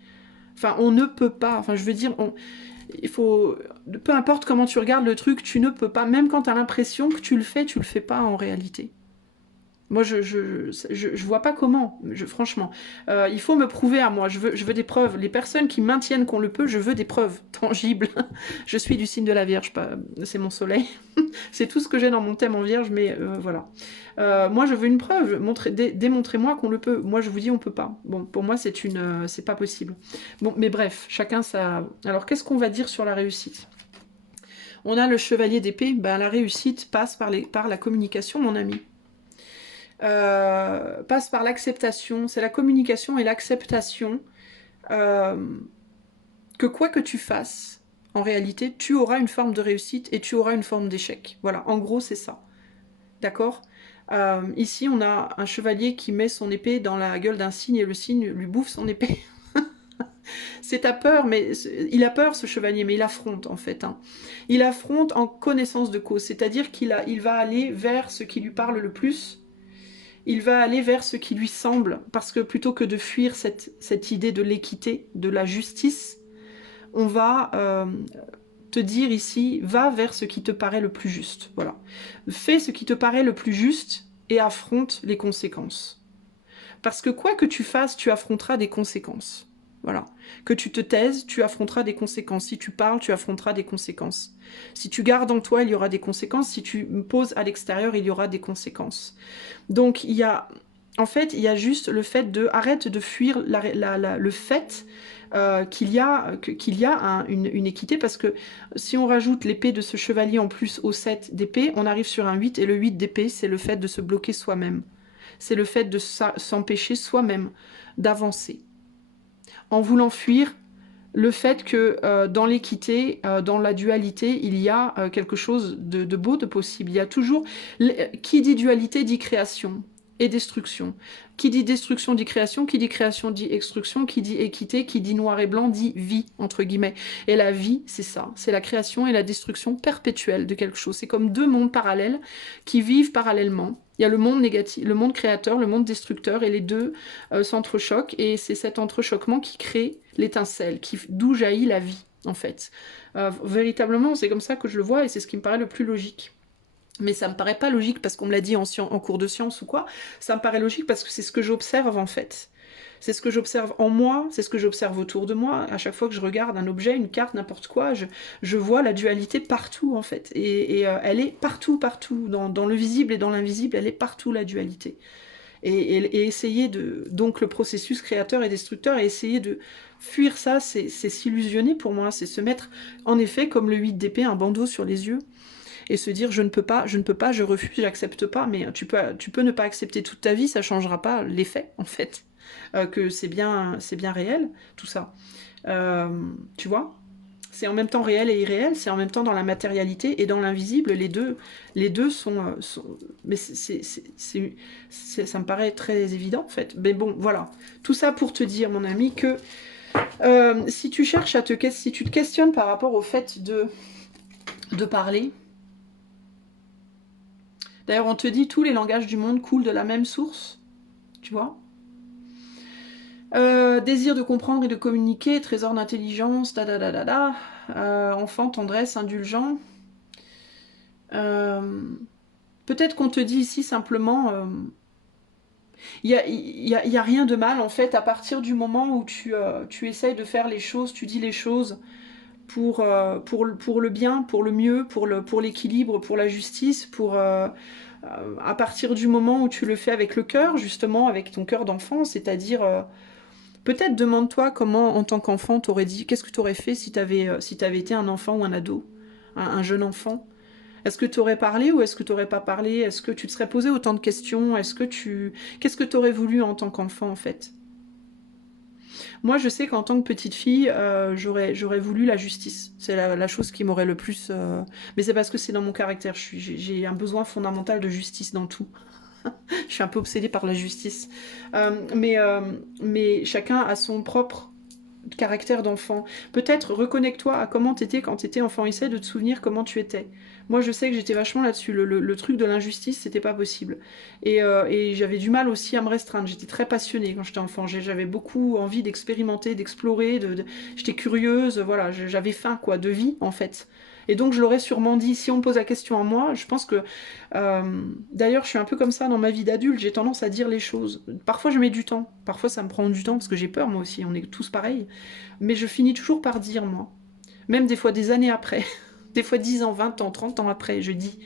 Enfin, on ne peut pas. Enfin, je veux dire, il faut... Peu importe comment tu regardes le truc, tu ne peux pas. Même quand tu as l'impression que tu le fais pas en réalité. Moi, je vois pas comment, franchement. Il faut me prouver à moi, je veux des preuves. Les personnes qui maintiennent qu'on le peut, je veux des preuves tangibles. Je suis du signe de la Vierge, c'est mon soleil. C'est tout ce que j'ai dans mon thème en Vierge, mais voilà. Moi, je veux une preuve. Démontrez-moi qu'on le peut. Moi, je vous dis, on peut pas. Bon, pour moi, c'est pas possible. Bon, mais bref, chacun ça... Alors, qu'est-ce qu'on va dire sur la réussite? On a le chevalier d'épée. Ben, la réussite passe par la communication, mon ami. Passe par l'acceptation. C'est la communication et l'acceptation que quoi que tu fasses, en réalité, tu auras une forme de réussite et tu auras une forme d'échec. Voilà, en gros, c'est ça. D'accord? Ici, on a un chevalier qui met son épée dans la gueule d'un cygne et le cygne lui bouffe son épée. C'est ta peur, mais il a peur, ce chevalier, mais il affronte, en fait. Hein. Il affronte en connaissance de cause, c'est-à-dire il va aller vers ce qui lui parle le plus. Il va aller vers ce qui lui semble, parce que plutôt que de fuir cette idée de l'équité, de la justice, on va te dire ici, va vers ce qui te paraît le plus juste. Voilà. Fais ce qui te paraît le plus juste et affronte les conséquences. Parce que quoi que tu fasses, tu affronteras des conséquences. Voilà. Que tu te taises, tu affronteras des conséquences. Si tu parles, tu affronteras des conséquences. Si tu gardes en toi, il y aura des conséquences. Si tu poses à l'extérieur, il y aura des conséquences. Donc, il y a... En fait, il y a juste le fait de... Arrête de fuir le fait qu'il y a une équité, parce que si on rajoute l'épée de ce chevalier en plus au 7 d'épée, on arrive sur un 8, et le 8 d'épée, c'est le fait de se bloquer soi-même. C'est le fait de s'empêcher soi-même d'avancer. En voulant fuir le fait que dans l'équité, dans la dualité, il y a quelque chose de beau, de possible. Il y a toujours... Qui dit dualité dit création et destruction. Qui dit destruction dit création dit extruction, qui dit équité, qui dit noir et blanc dit vie, entre guillemets. Et la vie, c'est ça, c'est la création et la destruction perpétuelle de quelque chose. C'est comme deux mondes parallèles qui vivent parallèlement. Il y a le monde négatif, le monde créateur, le monde destructeur, et les deux s'entrechoquent, et c'est cet entrechoquement qui crée l'étincelle, d'où jaillit la vie, en fait. Véritablement, c'est comme ça que je le vois, et c'est ce qui me paraît le plus logique. Mais ça me paraît pas logique parce qu'on me l'a dit en cours de science ou quoi. Ça me paraît logique parce que c'est ce que j'observe en fait. C'est ce que j'observe en moi, c'est ce que j'observe autour de moi. À chaque fois que je regarde un objet, une carte, n'importe quoi, je vois la dualité partout en fait. Et elle est partout, partout. Dans le visible et dans l'invisible, elle est partout la dualité. Et essayer de... Donc le processus créateur et destructeur, et essayer de fuir ça, c'est s'illusionner pour moi. C'est se mettre, en effet, comme le 8 d'épée, un bandeau sur les yeux. Et se dire je ne peux pas, je refuse, j'accepte pas, mais tu peux ne pas accepter toute ta vie, ça changera pas l'effet en fait, que c'est bien réel, tout ça. Tu vois, c'est en même temps réel et irréel, c'est en même temps dans la matérialité et dans l'invisible, les deux sont mais ça me paraît très évident en fait. Mais bon, voilà, tout ça pour te dire mon ami que si tu cherches si tu te questionnes par rapport au fait de parler. D'ailleurs, on te dit tous les langages du monde coulent de la même source, tu vois. Désir de comprendre et de communiquer, trésor d'intelligence, enfant, tendresse, indulgent. Peut-être qu'on te dit ici simplement, il y a rien de mal en fait à partir du moment où tu essayes de faire les choses, tu dis les choses pour le bien, pour le mieux, pour l'équilibre, pour la justice, à partir du moment où tu le fais avec le cœur, justement, avec ton cœur d'enfant, c'est-à-dire, peut-être demande-toi comment, en tant qu'enfant, t'aurais dit, qu'est-ce que tu aurais fait si t'avais été un enfant ou un ado, un jeune enfant. Est-ce que tu aurais parlé ou est-ce que tu n'aurais pas parlé? Est-ce que tu te serais posé autant de questions? Qu'est-ce que tu aurais voulu en tant qu'enfant, en fait? Moi, je sais qu'en tant que petite fille, j'aurais voulu la justice. C'est la chose qui m'aurait le plus... Mais c'est parce que c'est dans mon caractère. J'ai un besoin fondamental de justice dans tout. Je suis un peu obsédée par la justice. Mais chacun a son propre caractère d'enfant. Peut-être reconnecte-toi à comment t'étais quand t'étais enfant. Essaie de te souvenir comment tu étais. Moi, je sais que j'étais vachement là-dessus. Le truc de l'injustice, c'était pas possible. Et j'avais du mal aussi à me restreindre. J'étais très passionnée quand j'étais enfant. J'avais beaucoup envie d'expérimenter, d'explorer. J'étais curieuse. Voilà, j'avais faim, quoi, de vie, en fait. Et donc, je l'aurais sûrement dit. Si on me pose la question à moi, je pense que... D'ailleurs, je suis un peu comme ça dans ma vie d'adulte. J'ai tendance à dire les choses. Parfois, je mets du temps. Parfois, ça me prend du temps parce que j'ai peur, moi aussi. On est tous pareils. Mais je finis toujours par dire, moi. Même des fois des années après. Des fois 10 ans, 20 ans, 30 ans après, je dis.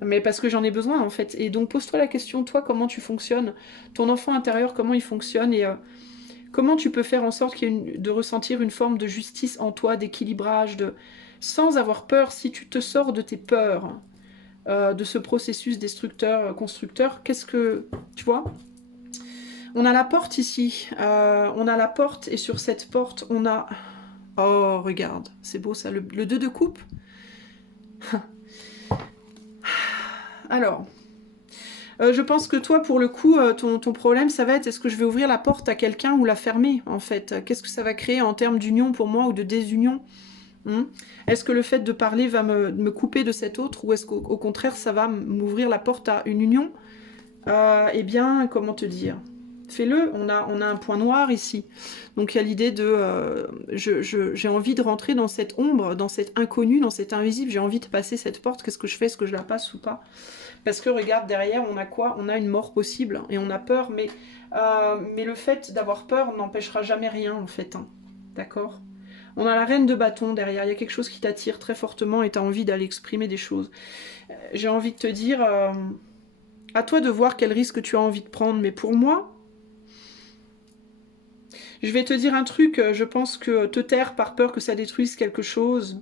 Mais parce que j'en ai besoin, en fait. Et donc, pose-toi la question, toi, comment tu fonctionnes? Ton enfant intérieur, comment il fonctionne? Et comment tu peux faire en sorte de ressentir une forme de justice en toi, d'équilibrage, sans avoir peur, si tu te sors de tes peurs, de ce processus destructeur, constructeur, qu'est-ce que... Tu vois? On a la porte ici. On a la porte, et sur cette porte, on a... Oh, regarde, c'est beau ça, le 2 de coupe. Alors, je pense que toi, pour le coup, ton problème, ça va être, est-ce que je vais ouvrir la porte à quelqu'un ou la fermer, en fait? Qu'est-ce que ça va créer en termes d'union pour moi ou de désunion? Est-ce que le fait de parler va me couper de cet autre, ou est-ce qu'au contraire, ça va m'ouvrir la porte à une union? Eh bien, comment te dire? Fais-le, on a un point noir ici. Donc il y a l'idée de... j'ai envie de rentrer dans cette ombre, dans cet inconnu, dans cet invisible. J'ai envie de passer cette porte. Qu'est-ce que je fais? Est-ce que je la passe ou pas? Parce que regarde, derrière, on a quoi? On a une mort possible et on a peur. Mais le fait d'avoir peur n'empêchera jamais rien, en fait. Hein. D'accord? On a la reine de bâton derrière. Il y a quelque chose qui t'attire très fortement et tu as envie d'aller exprimer des choses. J'ai envie de te dire... à toi de voir quel risque tu as envie de prendre. Mais pour moi... Je vais te dire un truc, je pense que te taire par peur que ça détruise quelque chose,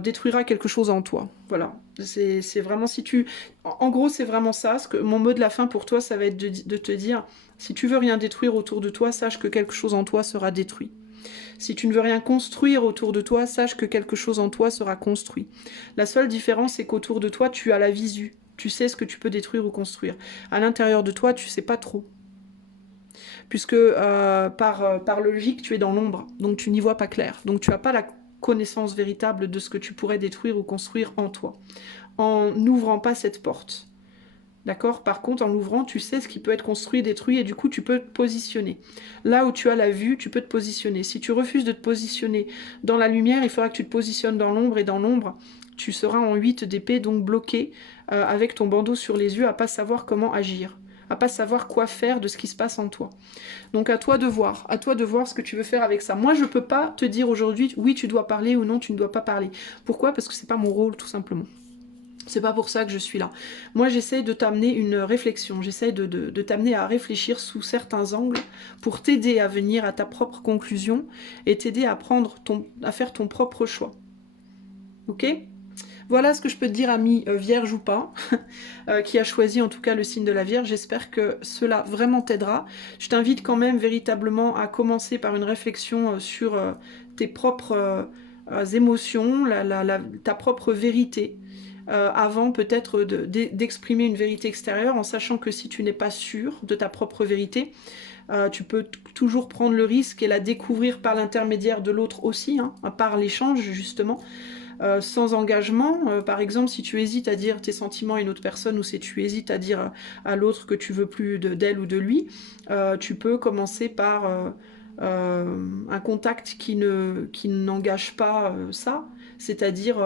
détruira quelque chose en toi. Voilà. C'est vraiment si tu... En gros, c'est vraiment ça. Mon mot de la fin pour toi, ça va être de te dire, si tu veux rien détruire autour de toi, sache que quelque chose en toi sera détruit. Si tu ne veux rien construire autour de toi, sache que quelque chose en toi sera construit. La seule différence, c'est qu'autour de toi, tu as la visu. Tu sais ce que tu peux détruire ou construire. À l'intérieur de toi, tu sais pas trop. Puisque par logique, tu es dans l'ombre, donc tu n'y vois pas clair. Donc tu n'as pas la connaissance véritable de ce que tu pourrais détruire ou construire en toi, en n'ouvrant pas cette porte. D'accord? Par contre, en l'ouvrant, tu sais ce qui peut être construit, détruit, et du coup, tu peux te positionner. Là où tu as la vue, tu peux te positionner. Si tu refuses de te positionner dans la lumière, il faudra que tu te positionnes dans l'ombre, et dans l'ombre, tu seras en 8 d'épée, donc bloqué, avec ton bandeau sur les yeux, à pas savoir comment agir, à pas savoir quoi faire de ce qui se passe en toi. Donc à toi de voir ce que tu veux faire avec ça. Moi, je peux pas te dire aujourd'hui, oui, tu dois parler ou non, tu ne dois pas parler. Pourquoi? Parce que c'est pas mon rôle, tout simplement. C'est pas pour ça que je suis là. Moi, j'essaie de t'amener une réflexion, j'essaie de t'amener à réfléchir sous certains angles pour t'aider à venir à ta propre conclusion et t'aider à faire ton propre choix. Ok? Voilà ce que je peux te dire, ami vierge ou pas, qui a choisi en tout cas le signe de la Vierge. J'espère que cela vraiment t'aidera. Je t'invite quand même véritablement à commencer par une réflexion sur tes propres émotions, ta propre vérité, avant peut-être d'exprimer une vérité extérieure, en sachant que si tu n'es pas sûr de ta propre vérité, tu peux toujours prendre le risque et la découvrir par l'intermédiaire de l'autre aussi, hein, par l'échange justement. Sans engagement, par exemple, si tu hésites à dire tes sentiments à une autre personne ou si tu hésites à dire à l'autre que tu veux plus d'elle ou de lui, tu peux commencer par un contact qui n'engage pas ça, c'est-à-dire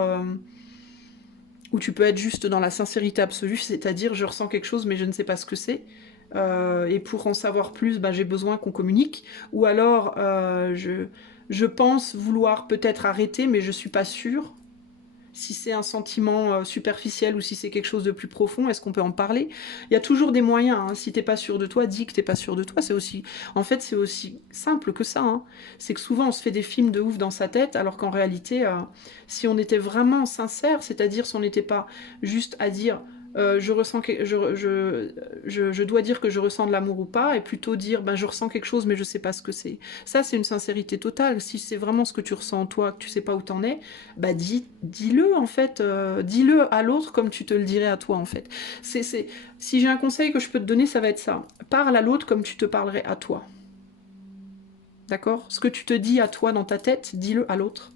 où tu peux être juste dans la sincérité absolue, c'est-à-dire je ressens quelque chose mais je ne sais pas ce que c'est. Et pour en savoir plus, j'ai besoin qu'on communique. Ou alors, je pense vouloir peut-être arrêter, mais je suis pas sûre. Si c'est un sentiment superficiel ou si c'est quelque chose de plus profond, est-ce qu'on peut en parler? Il y a toujours des moyens, hein. Si t'es pas sûr de toi, dis que t'es pas sûr de toi. En fait, c'est aussi simple que ça, hein. C'est que souvent on se fait des films de ouf dans sa tête, alors qu'en réalité, si on était vraiment sincère, c'est-à-dire si on n'était pas juste à dire je ressens je dois dire que je ressens de l'amour ou pas, et plutôt dire je ressens quelque chose mais je sais pas ce que c'est. Ça, c'est une sincérité totale. Si c'est vraiment ce que tu ressens en toi, que tu sais pas où t'en es, dis-le en fait, dis-le à l'autre comme tu te le dirais à toi en fait. Si j'ai un conseil que je peux te donner, ça va être ça. Parle à l'autre comme tu te parlerais à toi. D'accord? Ce que tu te dis à toi dans ta tête, dis-le à l'autre.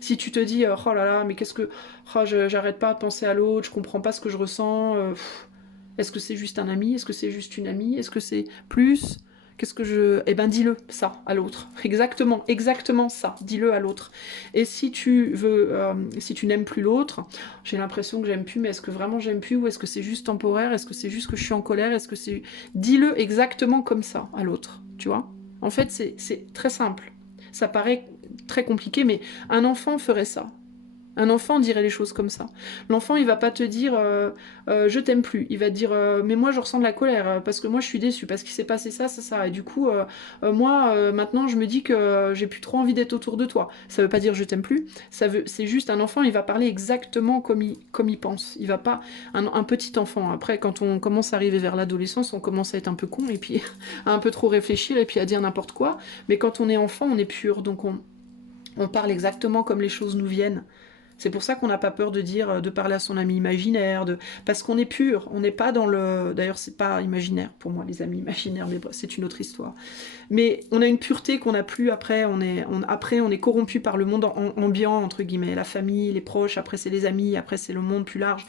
Si tu te dis oh là là, mais qu'est-ce que... Oh, j'arrête pas de penser à l'autre, je comprends pas ce que je ressens. Est-ce que c'est juste un ami? Est-ce que c'est juste une amie? Est-ce que c'est plus? Qu'est-ce que je... Eh ben dis-le, ça, à l'autre. Exactement ça, dis-le à l'autre. Et si tu veux, si tu n'aimes plus l'autre, j'ai l'impression que j'aime plus, mais est-ce que vraiment j'aime plus? Ou est-ce que c'est juste temporaire? Est-ce que c'est juste que je suis en colère? Est-ce que c'est... Dis-le exactement comme ça, à l'autre, tu vois? En fait, c'est très simple. Ça paraît très compliqué, mais un enfant ferait ça. Un enfant dirait les choses comme ça. L'enfant, il va pas te dire je t'aime plus. Il va te dire mais moi je ressens de la colère parce que moi je suis déçue parce qu'il s'est passé ça, ça, ça. Et du coup, moi maintenant je me dis que j'ai plus trop envie d'être autour de toi. Ça veut pas dire je t'aime plus. C'est juste un enfant, il va parler exactement comme il pense. Il va pas un petit enfant. Après, quand on commence à arriver vers l'adolescence, on commence à être un peu con et puis à un peu trop réfléchir et puis à dire n'importe quoi. Mais quand on est enfant, on est pur, donc on parle exactement comme les choses nous viennent. C'est pour ça qu'on n'a pas peur de dire, de parler à son ami imaginaire, parce qu'on est pur, on n'est pas dans le... D'ailleurs, c'est pas imaginaire pour moi, les amis imaginaires, mais c'est une autre histoire. Mais on a une pureté qu'on n'a plus après, on est corrompu par le monde ambiant, entre guillemets, la famille, les proches, après c'est les amis, après c'est le monde plus large.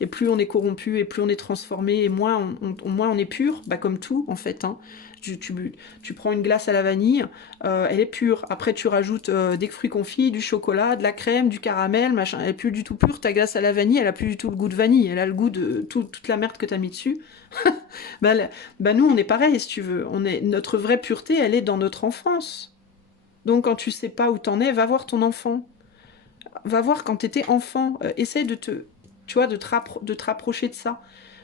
Et plus on est corrompu, et plus on est transformé, et moins moins on est pur, bah comme tout en fait. Hein. Tu prends une glace à la vanille, elle est pure. Après tu rajoutes des fruits confits, du chocolat, de la crème, du caramel, machin. Elle est plus du tout pure, ta glace à la vanille, elle a plus du tout le goût de vanille, elle a le goût de toute la merde que t'as mis dessus. bah, bah nous on est pareil si tu veux. Notre vraie pureté, elle est dans notre enfance. Donc quand tu sais pas où t'en es, va voir ton enfant. Va voir quand t'étais enfant. Essaye tu vois, de te rapprocher de ça,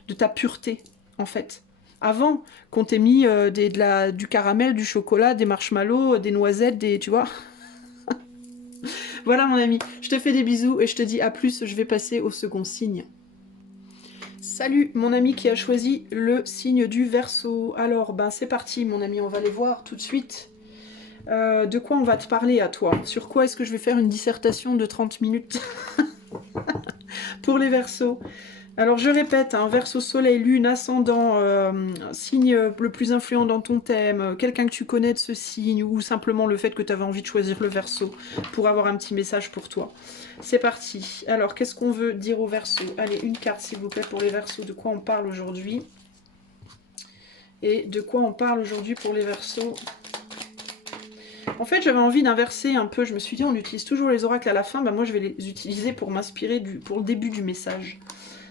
de ta pureté, en fait. Avant qu'on t'ait mis du caramel, du chocolat, des marshmallows, des noisettes, tu vois. Voilà mon ami, je te fais des bisous et je te dis à plus, je vais passer au second signe. Salut mon ami qui a choisi le signe du Verseau. Alors ben c'est parti mon ami, on va les voir tout de suite. De quoi on va te parler à toi? Sur quoi est-ce que je vais faire une dissertation de 30 minutes pour les Verseaux? Alors je répète, un Verseau soleil, lune, ascendant, signe le plus influent dans ton thème, quelqu'un que tu connais de ce signe, ou simplement le fait que tu avais envie de choisir le Verseau pour avoir un petit message pour toi. C'est parti. Alors qu'est-ce qu'on veut dire aux Verseaux? Allez, une carte s'il vous plaît pour les Verseaux, de quoi on parle aujourd'hui? Et de quoi on parle aujourd'hui pour les Verseaux? En fait, j'avais envie d'inverser un peu, je me suis dit on utilise toujours les oracles à la fin, bah moi je vais les utiliser pour m'inspirer pour le début du message.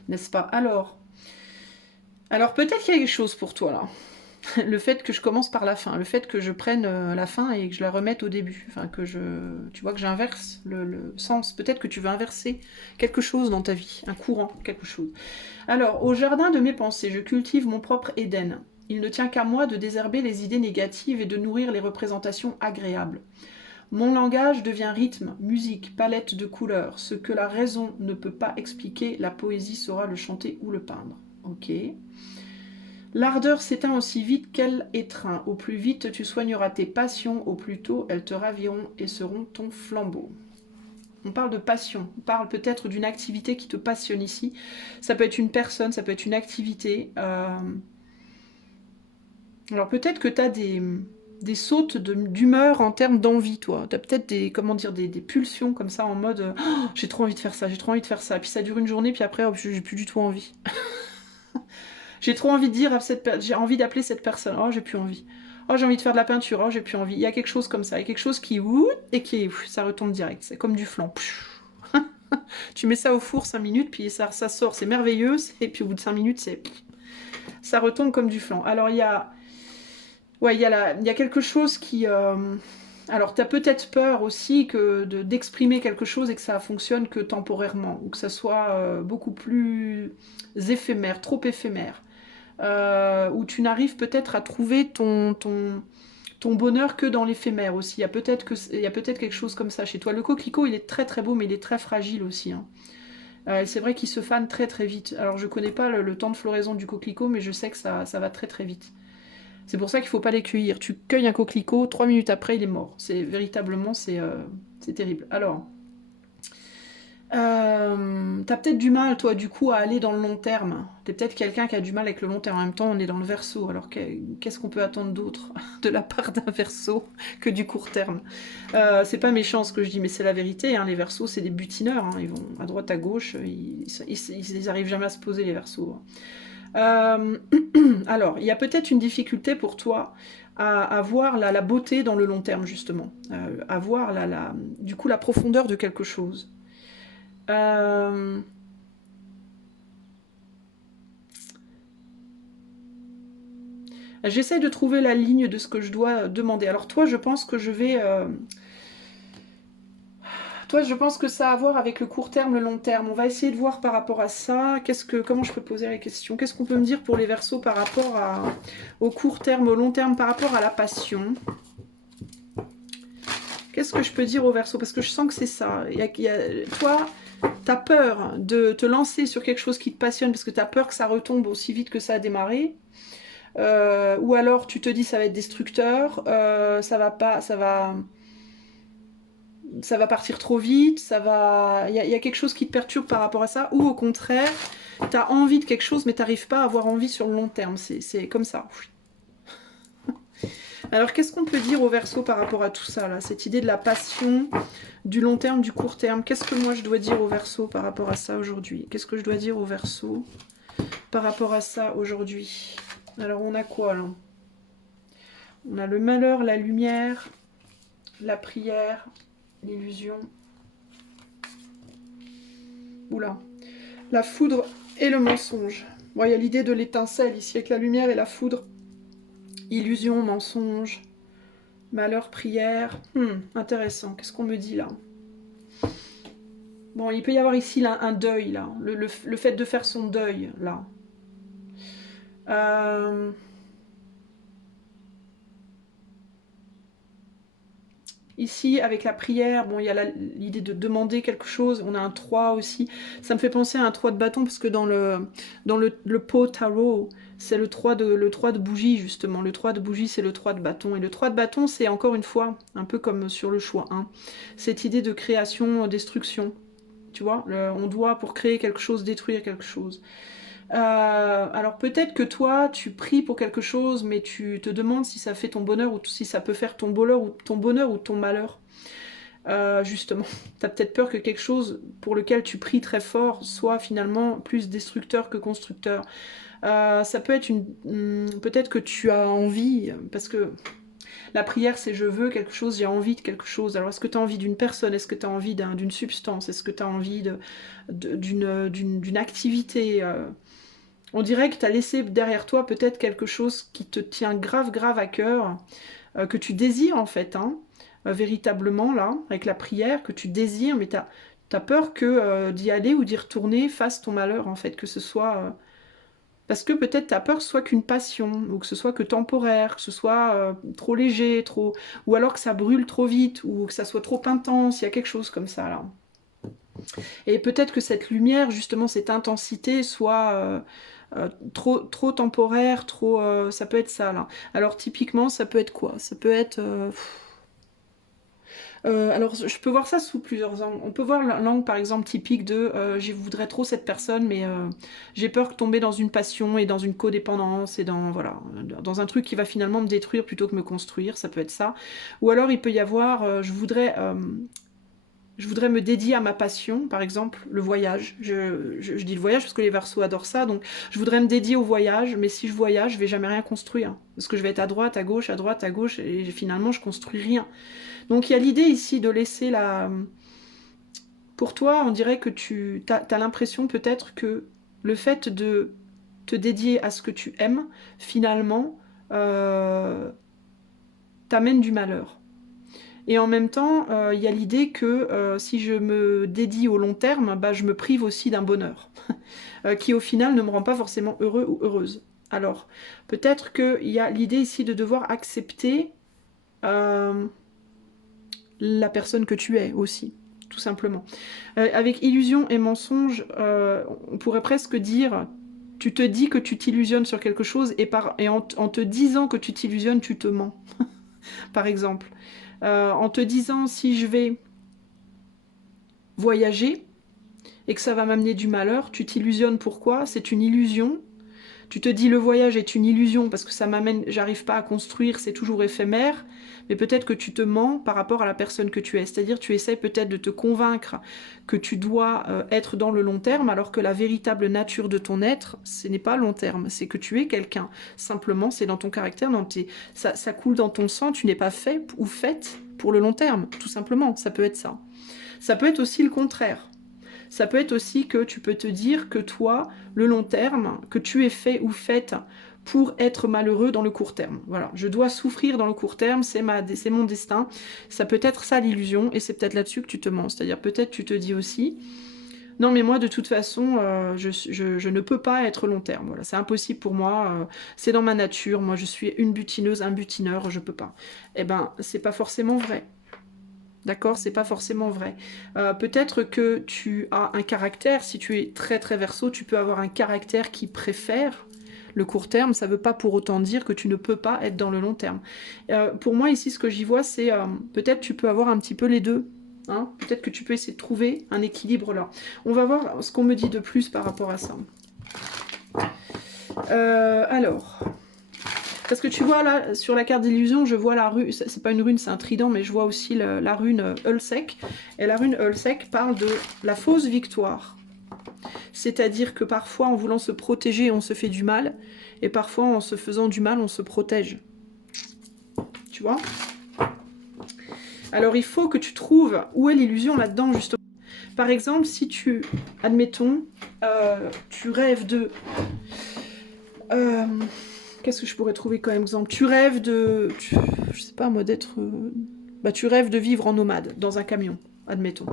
N'est-ce pas? Alors peut-être qu'il y a quelque chose pour toi là. Le fait que je commence par la fin, le fait que je prenne la fin et que je la remette au début. Enfin, tu vois que j'inverse le sens. Peut-être que tu veux inverser quelque chose dans ta vie, un courant, quelque chose. Alors, au jardin de mes pensées, je cultive mon propre Éden. Il ne tient qu'à moi de désherber les idées négatives et de nourrir les représentations agréables. Mon langage devient rythme, musique, palette de couleurs. Ce que la raison ne peut pas expliquer, la poésie saura le chanter ou le peindre. Ok. L'ardeur s'éteint aussi vite qu'elle étreint. Au plus vite tu soigneras tes passions, au plus tôt elles te raviront et seront ton flambeau. On parle de passion, on parle peut-être d'une activité qui te passionne ici. Ça peut être une personne, ça peut être une activité. Alors peut-être que tu as des sautes d'humeur en termes d'envie, toi. Tu as peut-être des pulsions comme ça en mode oh, j'ai trop envie de faire ça, j'ai trop envie de faire ça. Puis ça dure une journée, puis après, oh, j'ai plus du tout envie. J'ai trop envie de dire j'ai envie d'appeler cette personne. Oh, j'ai plus envie. Oh, j'ai envie de faire de la peinture. Oh, j'ai plus envie. Il y a quelque chose comme ça. Il y a quelque chose qui et qui ça retombe direct. C'est comme du flan. Tu mets ça au four 5 minutes, puis ça sort. C'est merveilleux. Et puis au bout de 5 minutes, ça retombe comme du flan. Alors il y a il y a quelque chose qui alors tu as peut-être peur aussi d'exprimer quelque chose et que ça fonctionne que temporairement ou que ça soit beaucoup plus éphémère, trop éphémère. Où tu n'arrives peut-être à trouver ton bonheur que dans l'éphémère aussi. Il y a peut-être quelque chose comme ça chez toi. Le coquelicot, il est très très beau, mais il est très fragile aussi. Hein. C'est vrai qu'il se fane très très vite. Alors je connais pas le temps de floraison du coquelicot, mais je sais que ça va très très vite. C'est pour ça qu'il faut pas les cueillir. Tu cueilles un coquelicot, 3 minutes après, il est mort. C'est véritablement, c'est terrible. Alors, t'as peut-être du mal, toi, du coup, à aller dans le long terme. T'es peut-être quelqu'un qui a du mal avec le long terme. En même temps, on est dans le Verseau. Alors, qu'est-ce qu'on peut attendre d'autre de la part d'un Verseau que du court terme? C'est pas méchant ce que je dis, mais c'est la vérité. Hein. Les Verseaux, c'est des butineurs. Hein. Ils vont à droite, à gauche. Ils arrivent jamais à se poser, les Verseaux. Alors, il y a peut-être une difficulté pour toi à voir la beauté dans le long terme, justement. À voir du coup la profondeur de quelque chose. J'essaie de trouver la ligne de ce que je dois demander. Alors toi, je pense que je vais... Toi, je pense que ça a à voir avec le court terme, le long terme. On va essayer de voir par rapport à ça. Comment je peux poser la question? Qu'est-ce qu'on peut me dire pour les Verseaux par rapport au court terme, au long terme, par rapport à la passion? Qu'est-ce que je peux dire aux Verseaux? Parce que je sens que c'est ça. Toi, tu as peur de te lancer sur quelque chose qui te passionne parce que tu as peur que ça retombe aussi vite que ça a démarré. Ou alors tu te dis ça va être destructeur, ça va partir trop vite, il y a quelque chose qui te perturbe par rapport à ça, ou au contraire, tu as envie de quelque chose mais tu n'arrives pas à avoir envie sur le long terme, c'est comme ça. Alors, qu'est-ce qu'on peut dire au Verseau par rapport à tout ça, là? Cette idée de la passion, du long terme, du court terme. Qu'est-ce que moi je dois dire au Verseau par rapport à ça aujourd'hui? Qu'est-ce que je dois dire au Verseau par rapport à ça aujourd'hui? Alors, on a quoi, là? On a le malheur, la lumière, la prière, l'illusion. Oula. La foudre et le mensonge. Bon, il y a l'idée de l'étincelle ici avec la lumière et la foudre. Illusion, mensonge, malheur, prière. Intéressant. Qu'est-ce qu'on me dit là? Bon, il peut y avoir ici là, un deuil, là. Le fait de faire son deuil, là. Ici, avec la prière, bon, il y a l'idée de demander quelque chose. On a un 3 aussi. Ça me fait penser à un 3 de bâton, parce que dans le pot tarot, c'est le 3 de bougie, justement. Le 3 de bougie, c'est le 3 de bâton. Et le 3 de bâton, c'est encore une fois, un peu comme sur le choix 1, cette idée de création, destruction. Tu vois, on doit, pour créer quelque chose, détruire quelque chose. Alors peut-être que toi, tu pries pour quelque chose, mais tu te demandes si ça fait ton bonheur, ou si ça peut faire ton bonheur ou ton malheur. Justement, tu as peut-être peur que quelque chose pour lequel tu pries très fort soit finalement plus destructeur que constructeur. Ça peut être peut-être que tu as envie, parce que la prière, c'est je veux quelque chose, j'ai envie de quelque chose. Alors, est-ce que tu as envie d'une personne? Est-ce que tu as envie d'une substance? Est-ce que tu as envie d'une activité? On dirait que tu as laissé derrière toi peut-être quelque chose qui te tient grave, grave à cœur, que tu désires en fait, hein, véritablement, là, avec la prière, que tu désires, mais tu as peur que d'y aller ou d'y retourner fasse ton malheur, en fait, que ce soit... parce que peut-être ta peur soit qu'une passion, ou que ce soit que temporaire, que ce soit trop léger, trop, ou alors que ça brûle trop vite, ou que ça soit trop intense, il y a quelque chose comme ça là. Et peut-être que cette lumière, justement, cette intensité soit trop temporaire, trop, ça peut être ça là. Alors typiquement, ça peut être quoi? Ça peut être... alors, je peux voir ça sous plusieurs angles. On peut voir l'angle, par exemple, typique de je voudrais trop cette personne, mais j'ai peur de tomber dans une passion et dans une codépendance et dans, voilà, dans un truc qui va finalement me détruire plutôt que me construire. Ça peut être ça. Ou alors, il peut y avoir je voudrais me dédier à ma passion, par exemple, le voyage. Je dis le voyage parce que les Verseaux adorent ça, donc je voudrais me dédier au voyage, mais si je voyage, je vais jamais rien construire. Parce que je vais être à droite, à gauche, et finalement, je construis rien. Donc il y a l'idée ici de laisser la... Pour toi, on dirait que tu as l'impression peut-être que le fait de te dédier à ce que tu aimes, finalement, t'amène du malheur. Et en même temps, il y a l'idée que si je me dédie au long terme, bah, je me prive aussi d'un bonheur, qui au final ne me rend pas forcément heureux ou heureuse. Alors, peut-être qu'il y a l'idée ici de devoir accepter la personne que tu es aussi, tout simplement. Avec illusion et mensonge, on pourrait presque dire... Tu te dis que tu t'illusionnes sur quelque chose et en te disant que tu t'illusionnes, tu te mens, par exemple. En te disant si je vais voyager et que ça va m'amener du malheur, tu t'illusionnes. Pourquoi? C'est une illusion. Tu te dis le voyage est une illusion parce que ça m'amène, j'arrive pas à construire, c'est toujours éphémère, mais peut-être que tu te mens par rapport à la personne que tu es. C'est-à-dire tu essaies peut-être de te convaincre que tu dois être dans le long terme, alors que la véritable nature de ton être, ce n'est pas long terme, c'est que tu es quelqu'un. Simplement, c'est dans ton caractère, ça coule dans ton sang, tu n'es pas fait ou faite pour le long terme, tout simplement, ça peut être ça. Ça peut être aussi le contraire. Ça peut être aussi que tu peux te dire que toi, le long terme, que tu es fait ou faite pour être malheureux dans le court terme. Voilà, je dois souffrir dans le court terme, c'est mon destin. Ça peut être ça l'illusion, et c'est peut-être là-dessus que tu te mens. C'est-à-dire peut-être tu te dis aussi, non mais moi de toute façon, je ne peux pas être long terme. Voilà, c'est impossible pour moi, c'est dans ma nature. Moi je suis une butineuse, un butineur, je peux pas. Eh ben, c'est pas forcément vrai. D'accord, c'est pas forcément vrai. Peut-être que tu as un caractère, si tu es très très Verseau, tu peux avoir un caractère qui préfère le court terme, ça veut pas pour autant dire que tu ne peux pas être dans le long terme. Pour moi ici, ce que j'y vois, c'est peut-être tu peux avoir un petit peu les deux. Hein, peut-être que tu peux essayer de trouver un équilibre là. On va voir ce qu'on me dit de plus par rapport à ça. Alors... Parce que tu vois là, sur la carte d'illusion, je vois la rune, c'est pas une rune, c'est un trident, mais je vois aussi la rune Ulsec. Et la rune Ulsec parle de la fausse victoire. C'est-à-dire que parfois, en voulant se protéger, on se fait du mal. Et parfois, en se faisant du mal, on se protège. Tu vois? Alors, il faut que tu trouves où est l'illusion là-dedans, justement. Par exemple, si tu, admettons, tu rêves de... Qu'est-ce que je pourrais trouver comme exemple? Tu rêves de... je sais pas, moi, d'être... bah, tu rêves de vivre en nomade, dans un camion, admettons.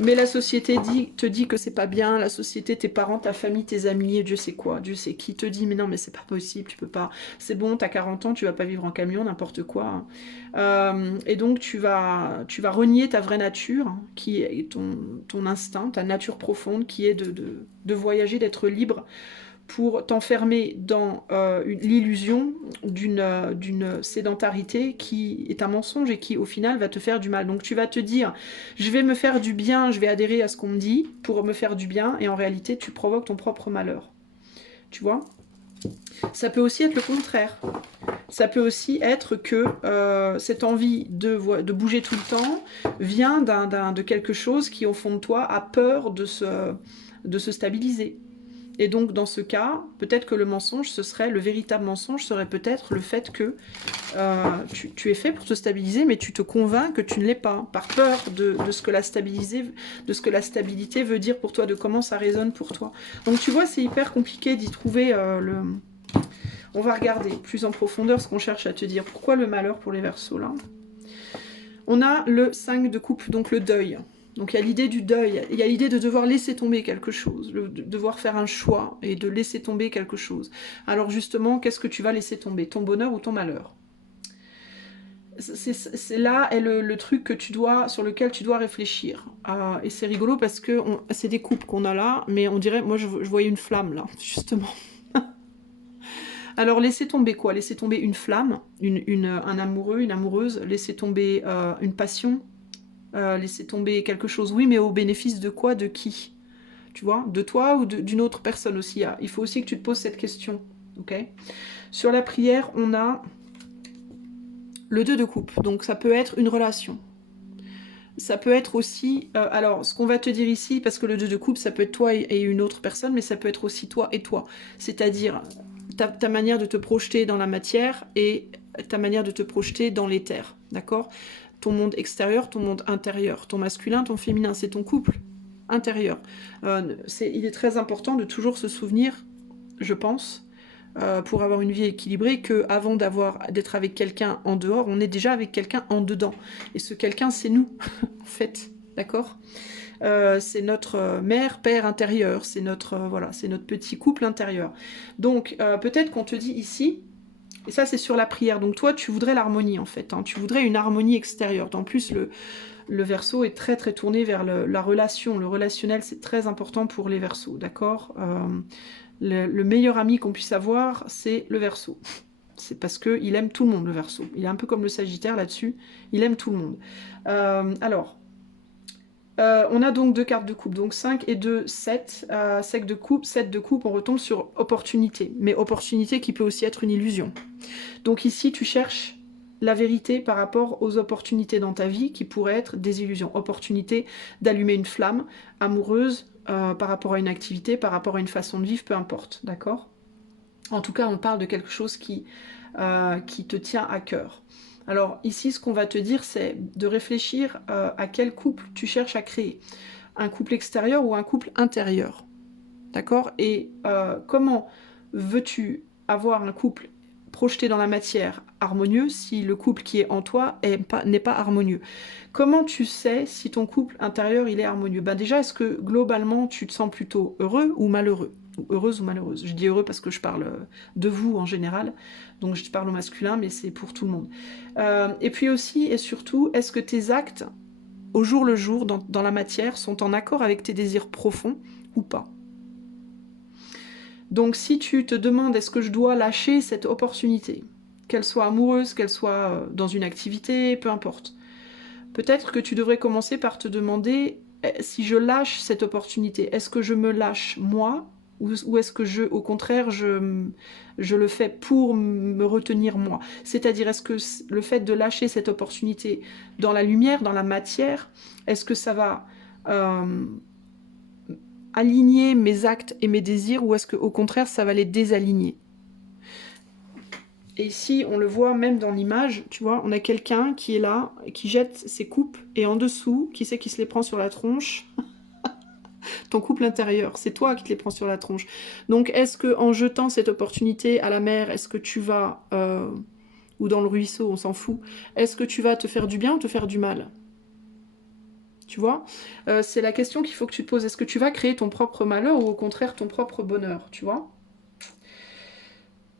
Mais la société te dit que c'est pas bien, la société, tes parents, ta famille, tes amis, et Dieu sait quoi, Dieu sait qui te dit, mais non, mais c'est pas possible, tu peux pas, c'est bon, t'as 40 ans, tu vas pas vivre en camion, n'importe quoi. Et donc tu vas renier ta vraie nature, qui est ton instinct, ta nature profonde, qui est de voyager, d'être libre, pour t'enfermer dans l'illusion d'une sédentarité qui est un mensonge et qui au final va te faire du mal. Donc tu vas te dire, je vais me faire du bien, je vais adhérer à ce qu'on me dit pour me faire du bien, et en réalité tu provoques ton propre malheur. Tu vois? Ça peut aussi être le contraire. Ça peut aussi être que cette envie de bouger tout le temps vient de quelque chose qui au fond de toi a peur de se stabiliser. Et donc dans ce cas, peut-être que le mensonge, le véritable mensonge serait peut-être le fait que tu es fait pour te stabiliser, mais tu te convaincs que tu ne l'es pas, par peur de ce que la stabilité veut dire pour toi, de comment ça résonne pour toi. Donc tu vois, c'est hyper compliqué d'y trouver On va regarder plus en profondeur ce qu'on cherche à te dire. Pourquoi le malheur pour les Verseaux là? On a le 5 de coupe, donc le deuil. Donc il y a l'idée du deuil, il y a l'idée de devoir laisser tomber quelque chose, de devoir faire un choix et de laisser tomber quelque chose. Alors justement, qu'est-ce que tu vas laisser tomber? Ton bonheur ou ton malheur? C'est là est le truc sur lequel tu dois réfléchir. Et c'est rigolo parce que c'est des coupes qu'on a là, mais on dirait, moi je voyais une flamme là, justement. Alors laisser tomber quoi? Laisser tomber une flamme, un amoureux, une amoureuse, laisser tomber une passion, laisser tomber quelque chose, oui, mais au bénéfice de quoi? De qui? Tu vois? De toi ou d'une autre personne aussi? Il faut aussi que tu te poses cette question. Ok? Sur la prière, on a le 2 de coupe. Donc ça peut être une relation. Ça peut être aussi... alors, ce qu'on va te dire ici, parce que le 2 de coupe, ça peut être toi et une autre personne, mais ça peut être aussi toi et toi. C'est-à-dire ta manière de te projeter dans la matière et ta manière de te projeter dans l'éther. D'accord? Ton monde extérieur, ton monde intérieur. Ton masculin, ton féminin, c'est ton couple intérieur. Il est très important de toujours se souvenir, je pense, pour avoir une vie équilibrée, qu'avant d'être avec quelqu'un en dehors, on est déjà avec quelqu'un en dedans. Et ce quelqu'un, c'est nous, en fait. D'accord? C'est notre mère, père intérieur, c'est voilà, c'est notre petit couple intérieur. Donc, peut-être qu'on te dit ici, et ça c'est sur la prière, donc toi tu voudrais l'harmonie en fait, hein, tu voudrais une harmonie extérieure. En plus, le Verseau est très très tourné vers la relation, le relationnel, c'est très important pour les Verseaux, d'accord? Le meilleur ami qu'on puisse avoir, c'est le Verseau. C'est parce qu'il aime tout le monde, le Verseau. Il est un peu comme le Sagittaire là-dessus, il aime tout le monde. On a donc 2 cartes de coupe, donc 5 et 2, 7. 7 de coupe, on retombe sur opportunité. Mais opportunité qui peut aussi être une illusion. Donc ici, tu cherches la vérité par rapport aux opportunités dans ta vie qui pourraient être des illusions. Opportunité d'allumer une flamme amoureuse par rapport à une activité, par rapport à une façon de vivre, peu importe, d'accord? En tout cas, on parle de quelque chose qui te tient à cœur. Alors ici, ce qu'on va te dire, c'est de réfléchir à quel couple tu cherches à créer. Un couple extérieur ou un couple intérieur. D'accord? Et comment veux-tu avoir un couple projeté dans la matière harmonieux si le couple qui est en toi n'est pas harmonieux? Comment tu sais si ton couple intérieur il est harmonieux? Ben déjà, est-ce que globalement tu te sens plutôt heureux ou malheureux? Ou heureuse ou malheureuse? Je dis heureux parce que je parle de vous en général, donc je parle au masculin, mais c'est pour tout le monde. Et puis aussi et surtout, est-ce que tes actes au jour le jour dans la matière sont en accord avec tes désirs profonds ou pas? Donc si tu te demandes est-ce que je dois lâcher cette opportunité, qu'elle soit amoureuse, qu'elle soit dans une activité, peu importe, peut-être que tu devrais commencer par te demander si je lâche cette opportunité, est-ce que je me lâche moi ou est-ce que au contraire, je le fais pour me retenir moi? C'est-à-dire, est-ce que le fait de lâcher cette opportunité dans la lumière, dans la matière, est-ce que ça va aligner mes actes et mes désirs, ou est-ce qu'au contraire, ça va les désaligner? Et ici, on le voit même dans l'image, tu vois, on a quelqu'un qui est là, qui jette ses coupes, et en dessous, qui c'est qui se les prend sur la tronche? Ton couple intérieur, c'est toi qui te les prends sur la tronche. Donc, est-ce que en jetant cette opportunité à la mer, est-ce que tu vas, ou dans le ruisseau, on s'en fout, est-ce que tu vas te faire du bien ou te faire du mal? Tu vois, c'est la question qu'il faut que tu te poses. Est-ce que tu vas créer ton propre malheur ou au contraire ton propre bonheur, tu vois?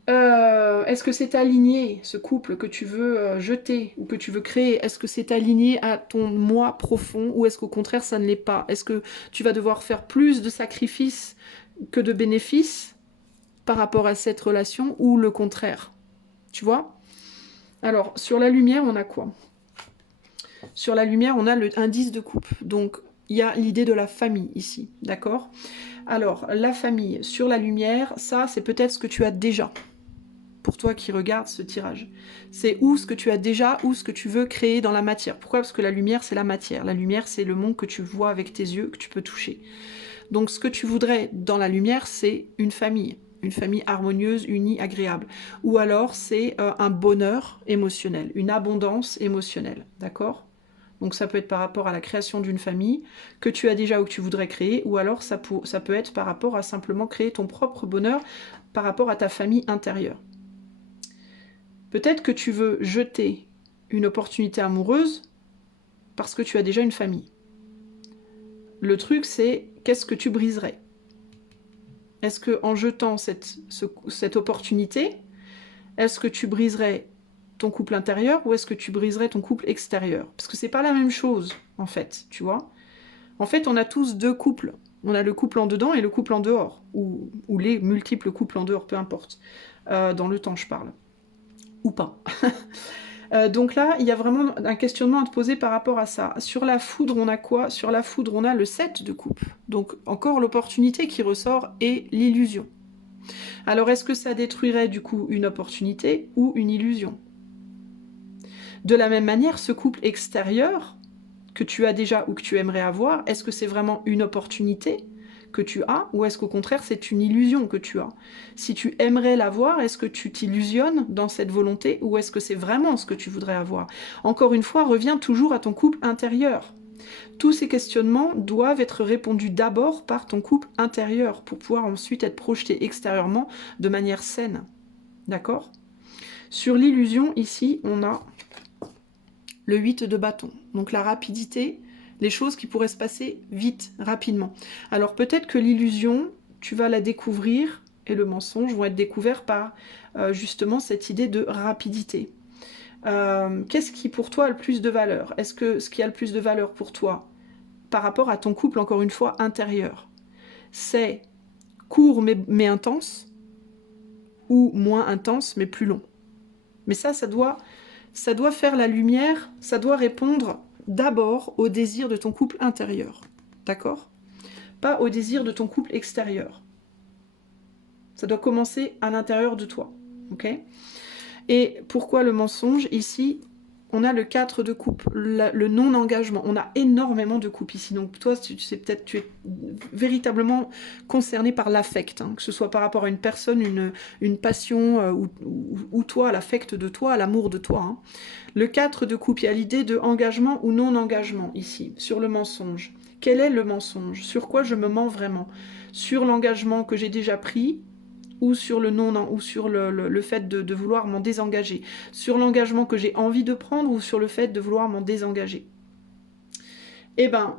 Est-ce que c'est aligné, ce couple que tu veux jeter ou que tu veux créer? Est-ce que c'est aligné à ton moi profond ou est-ce qu'au contraire ça ne l'est pas? Est-ce que tu vas devoir faire plus de sacrifices que de bénéfices par rapport à cette relation ou le contraire? Tu vois? Alors, sur la lumière, on a quoi? Sur la lumière, on a le indice de coupe. Donc, il y a l'idée de la famille ici, d'accord? Alors, la famille, sur la lumière, ça, c'est peut-être ce que tu as déjà. Pour toi qui regardes ce tirage. C'est ou ce que tu as déjà, ou ce que tu veux créer dans la matière. Pourquoi? Parce que la lumière, c'est la matière. La lumière, c'est le monde que tu vois avec tes yeux, que tu peux toucher. Donc ce que tu voudrais dans la lumière, c'est une famille harmonieuse, unie, agréable. Ou alors c'est un bonheur émotionnel, une abondance émotionnelle, d'accord? Donc ça peut être par rapport à la création d'une famille que tu as déjà ou que tu voudrais créer, ou alors ça peut être par rapport à simplement créer ton propre bonheur par rapport à ta famille intérieure. Peut-être que tu veux jeter une opportunité amoureuse parce que tu as déjà une famille. Le truc, c'est qu'est-ce que tu briserais? Est-ce qu'en jetant cette opportunité, est-ce que tu briserais ton couple intérieur ou est-ce que tu briserais ton couple extérieur? Parce que c'est pas la même chose, en fait, tu vois. En fait, on a tous deux couples. On a le couple en dedans et le couple en dehors. Ou les multiples couples en dehors, peu importe. Dans le temps, je parle. Ou pas. Donc là, il y a vraiment un questionnement à te poser par rapport à ça. Sur la foudre, on a quoi? Sur la foudre, on a le 7 de coupe. Donc encore l'opportunité qui ressort et l'illusion. Alors est-ce que ça détruirait du coup une opportunité ou une illusion? De la même manière, ce couple extérieur que tu as déjà ou que tu aimerais avoir, est-ce que c'est vraiment une opportunité que tu as ou est-ce qu'au contraire c'est une illusion que tu as? Si tu aimerais l'avoir, est-ce que tu t'illusionnes dans cette volonté ou est-ce que c'est vraiment ce que tu voudrais avoir? Encore une fois, reviens toujours à ton couple intérieur. Tous ces questionnements doivent être répondus d'abord par ton couple intérieur pour pouvoir ensuite être projetés extérieurement de manière saine. D'accord? Sur l'illusion, ici, on a le 8 de bâton. Donc la rapidité, les choses qui pourraient se passer vite, rapidement. Alors peut-être que l'illusion, tu vas la découvrir, et le mensonge vont être découverts par justement cette idée de rapidité. Qu'est-ce qui pour toi a le plus de valeur? Est-ce que ce qui a le plus de valeur pour toi, par rapport à ton couple, encore une fois, intérieur, c'est court mais intense, ou moins intense mais plus long? Mais ça doit faire la lumière, ça doit répondre d'abord au désir de ton couple intérieur. D'accord? Pas au désir de ton couple extérieur. Ça doit commencer à l'intérieur de toi. Ok? Et pourquoi le mensonge? Ici, on a le 4 de coupe, le non-engagement. On a énormément de coupes ici. Donc toi, tu sais peut-être tu es véritablement concerné par l'affect, hein, que ce soit par rapport à une personne, une passion, ou toi, l'affect de toi, l'amour de toi. Hein. Le 4 de coupe, il y a l'idée de engagement ou non-engagement ici, sur le mensonge. Quel est le mensonge? Sur quoi je me mens vraiment? Sur l'engagement que j'ai déjà pris ou sur le non, ou sur le fait de vouloir m'en désengager, sur l'engagement que j'ai envie de prendre ou sur le fait de vouloir m'en désengager. Et ben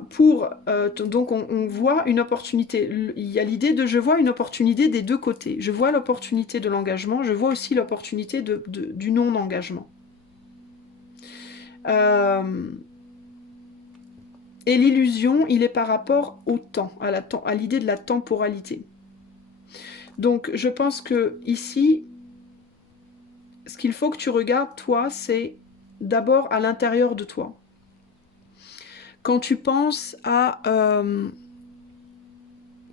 donc on voit une opportunité. Il y a l'idée de je vois une opportunité des deux côtés. Je vois l'opportunité de l'engagement, je vois aussi l'opportunité du non-engagement. Et l'illusion, il est par rapport au temps, à l'idée de la temporalité. Donc je pense que ici, ce qu'il faut que tu regardes, toi, c'est d'abord à l'intérieur de toi. Quand tu penses à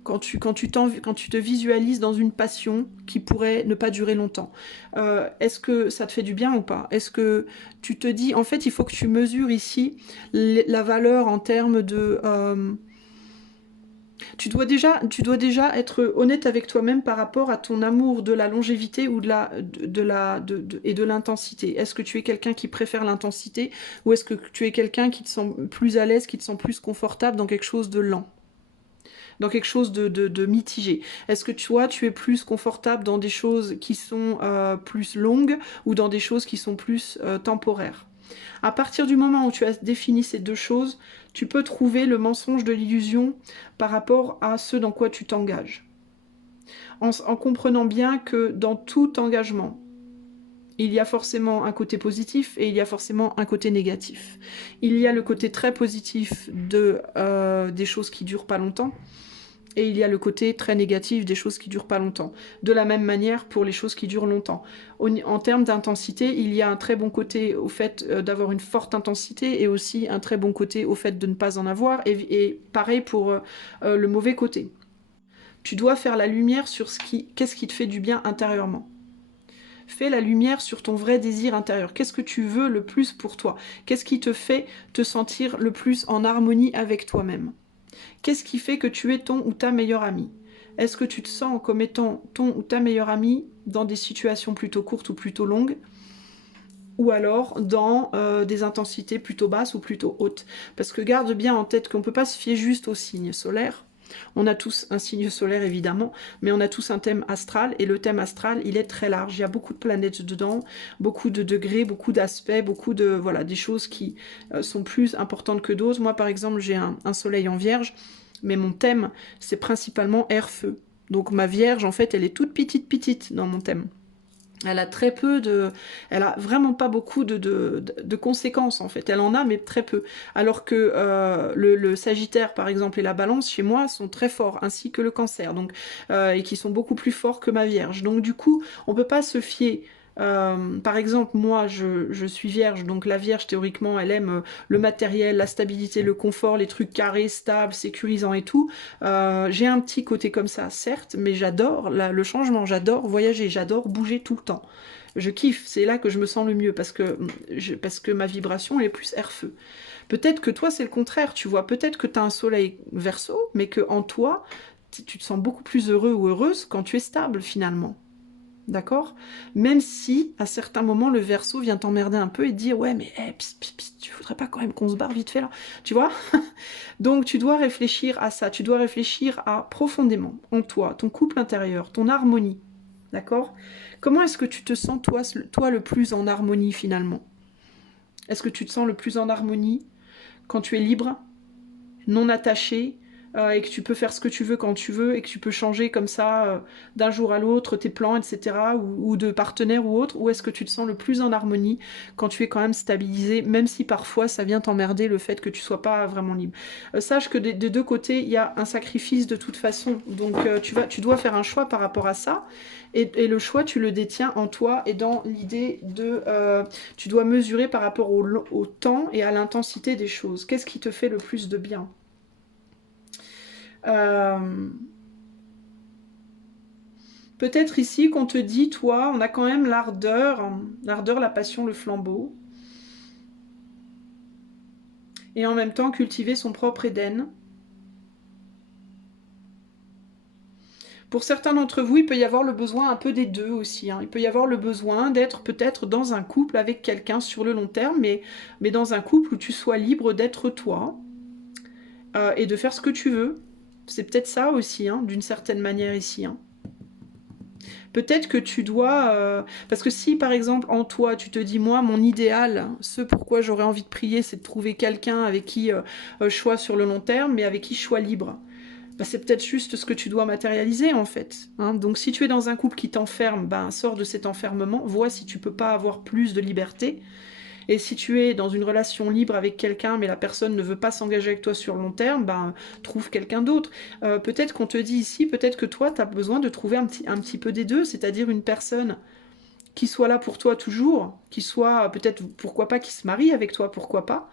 quand tu te visualises dans une passion qui pourrait ne pas durer longtemps, est-ce que ça te fait du bien ou pas? Est-ce que tu te dis, en fait, il faut que tu mesures ici la valeur en termes de... tu dois déjà être honnête avec toi-même par rapport à ton amour de la longévité ou et de l'intensité. Est-ce que tu es quelqu'un qui préfère l'intensité ou est-ce que tu es quelqu'un qui te sent plus à l'aise, qui te sent plus confortable dans quelque chose de lent? Dans quelque chose de mitigé. Est-ce que tu es plus confortable dans des choses qui sont plus longues ou dans des choses qui sont plus temporaires? À partir du moment où tu as défini ces deux choses, tu peux trouver le mensonge de l'illusion par rapport à ce dans quoi tu t'engages. En comprenant bien que dans tout engagement, il y a forcément un côté positif et il y a forcément un côté négatif. Il y a le côté très positif des choses qui durent pas longtemps, et il y a le côté très négatif des choses qui durent pas longtemps. De la même manière pour les choses qui durent longtemps. En termes d'intensité, il y a un très bon côté au fait d'avoir une forte intensité et aussi un très bon côté au fait de ne pas en avoir. Et pareil pour le mauvais côté. Tu dois faire la lumière sur qu'est-ce qui te fait du bien intérieurement. Fais la lumière sur ton vrai désir intérieur. Qu'est-ce que tu veux le plus pour toi? Qu'est-ce qui te fait te sentir le plus en harmonie avec toi-même? Qu'est-ce qui fait que tu es ton ou ta meilleure amie? Est-ce que tu te sens comme étant ton ou ta meilleure amie dans des situations plutôt courtes ou plutôt longues? Ou alors dans des intensités plutôt basses ou plutôt hautes? Parce que garde bien en tête qu'on ne peut pas se fier juste au signe solaire. On a tous un signe solaire évidemment, mais on a tous un thème astral, et le thème astral, il est très large. Il y a beaucoup de planètes dedans, beaucoup de degrés, beaucoup d'aspects, beaucoup de... Voilà, des choses qui sont plus importantes que d'autres. Moi, par exemple, j'ai un soleil en vierge, mais mon thème, c'est principalement air-feu. Donc ma vierge, en fait, elle est toute petite dans mon thème. Elle a très peu de... Elle a vraiment pas beaucoup de conséquences, en fait. Elle en a, mais très peu. Alors que le Sagittaire, par exemple, et la Balance, chez moi, sont très forts, ainsi que le Cancer, donc, et qui sont beaucoup plus forts que ma Vierge. Donc, du coup, on peut pas se fier... par exemple, moi, je suis vierge, donc la vierge, théoriquement, elle aime le matériel, la stabilité, le confort, les trucs carrés, stables, sécurisants et tout. J'ai un petit côté comme ça, certes, mais j'adore le changement, j'adore voyager, j'adore bouger tout le temps. Je kiffe, c'est là que je me sens le mieux, parce que ma vibration, elle est plus air-feu. Peut-être que toi, c'est le contraire, tu vois. Peut-être que tu as un soleil verso, mais que en toi, tu te sens beaucoup plus heureux ou heureuse quand tu es stable, finalement. D'accord? Même si, à certains moments, le verso vient t'emmerder un peu et te dire ouais, mais tu voudrais pas quand même qu'on se barre vite fait là? Tu vois? Donc, tu dois réfléchir à ça. Tu dois réfléchir à profondément en toi, ton couple intérieur, ton harmonie. D'accord? Comment est-ce que tu te sens, toi le plus en harmonie finalement? Est-ce que tu te sens le plus en harmonie quand tu es libre, non attaché, et que tu peux faire ce que tu veux quand tu veux, et que tu peux changer comme ça d'un jour à l'autre tes plans, etc., ou de partenaire ou autre, ou est-ce que tu te sens le plus en harmonie quand tu es quand même stabilisé, même si parfois ça vient t'emmerder le fait que tu sois pas vraiment libre. Sache que des deux côtés, il y a un sacrifice de toute façon, donc tu dois faire un choix par rapport à ça, et le choix, tu le détiens en toi, et dans l'idée de... tu dois mesurer par rapport au temps et à l'intensité des choses. Qu'est-ce qui te fait le plus de bien? Peut-être ici qu'on te dit, toi, on a quand même l'ardeur, la passion, le flambeau. Et en même temps, cultiver son propre Éden. Pour certains d'entre vous, il peut y avoir le besoin un peu des deux aussi. Hein. Il peut y avoir le besoin d'être peut-être dans un couple avec quelqu'un sur le long terme, mais dans un couple où tu sois libre d'être toi et de faire ce que tu veux. C'est peut-être ça aussi, hein, d'une certaine manière ici. Hein. Peut-être que tu dois... parce que si, par exemple, en toi, tu te dis, moi, mon idéal, ce pourquoi j'aurais envie de prier, c'est de trouver quelqu'un avec qui je sois sur le long terme, mais avec qui je sois libre. Bah, c'est peut-être juste ce que tu dois matérialiser, en fait. Hein. Donc, si tu es dans un couple qui t'enferme, ben, sors de cet enfermement, vois si tu peux pas avoir plus de liberté. Et si tu es dans une relation libre avec quelqu'un, mais la personne ne veut pas s'engager avec toi sur le long terme, ben, trouve quelqu'un d'autre. Peut-être qu'on te dit ici, peut-être que toi, tu as besoin de trouver un petit peu des deux, c'est-à-dire une personne qui soit là pour toi toujours, qui soit peut-être, pourquoi pas, qui se marie avec toi, pourquoi pas,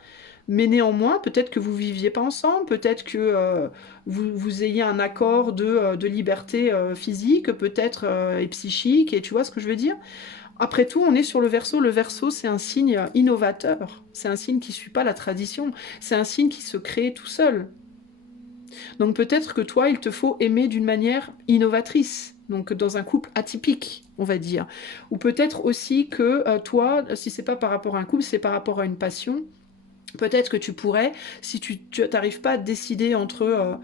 Mais néanmoins, peut-être que vous viviez pas ensemble, peut-être que vous ayez un accord de liberté physique, peut-être et psychique, et tu vois ce que je veux dire? Après tout, on est sur le Verseau. Le Verseau, c'est un signe innovateur. C'est un signe qui ne suit pas la tradition. C'est un signe qui se crée tout seul. Donc peut-être que toi, il te faut aimer d'une manière innovatrice. Donc dans un couple atypique, on va dire. Ou peut-être aussi que toi, si c'est pas par rapport à un couple, c'est par rapport à une passion. Peut-être que tu pourrais, si tu n'arrives pas à te décider entre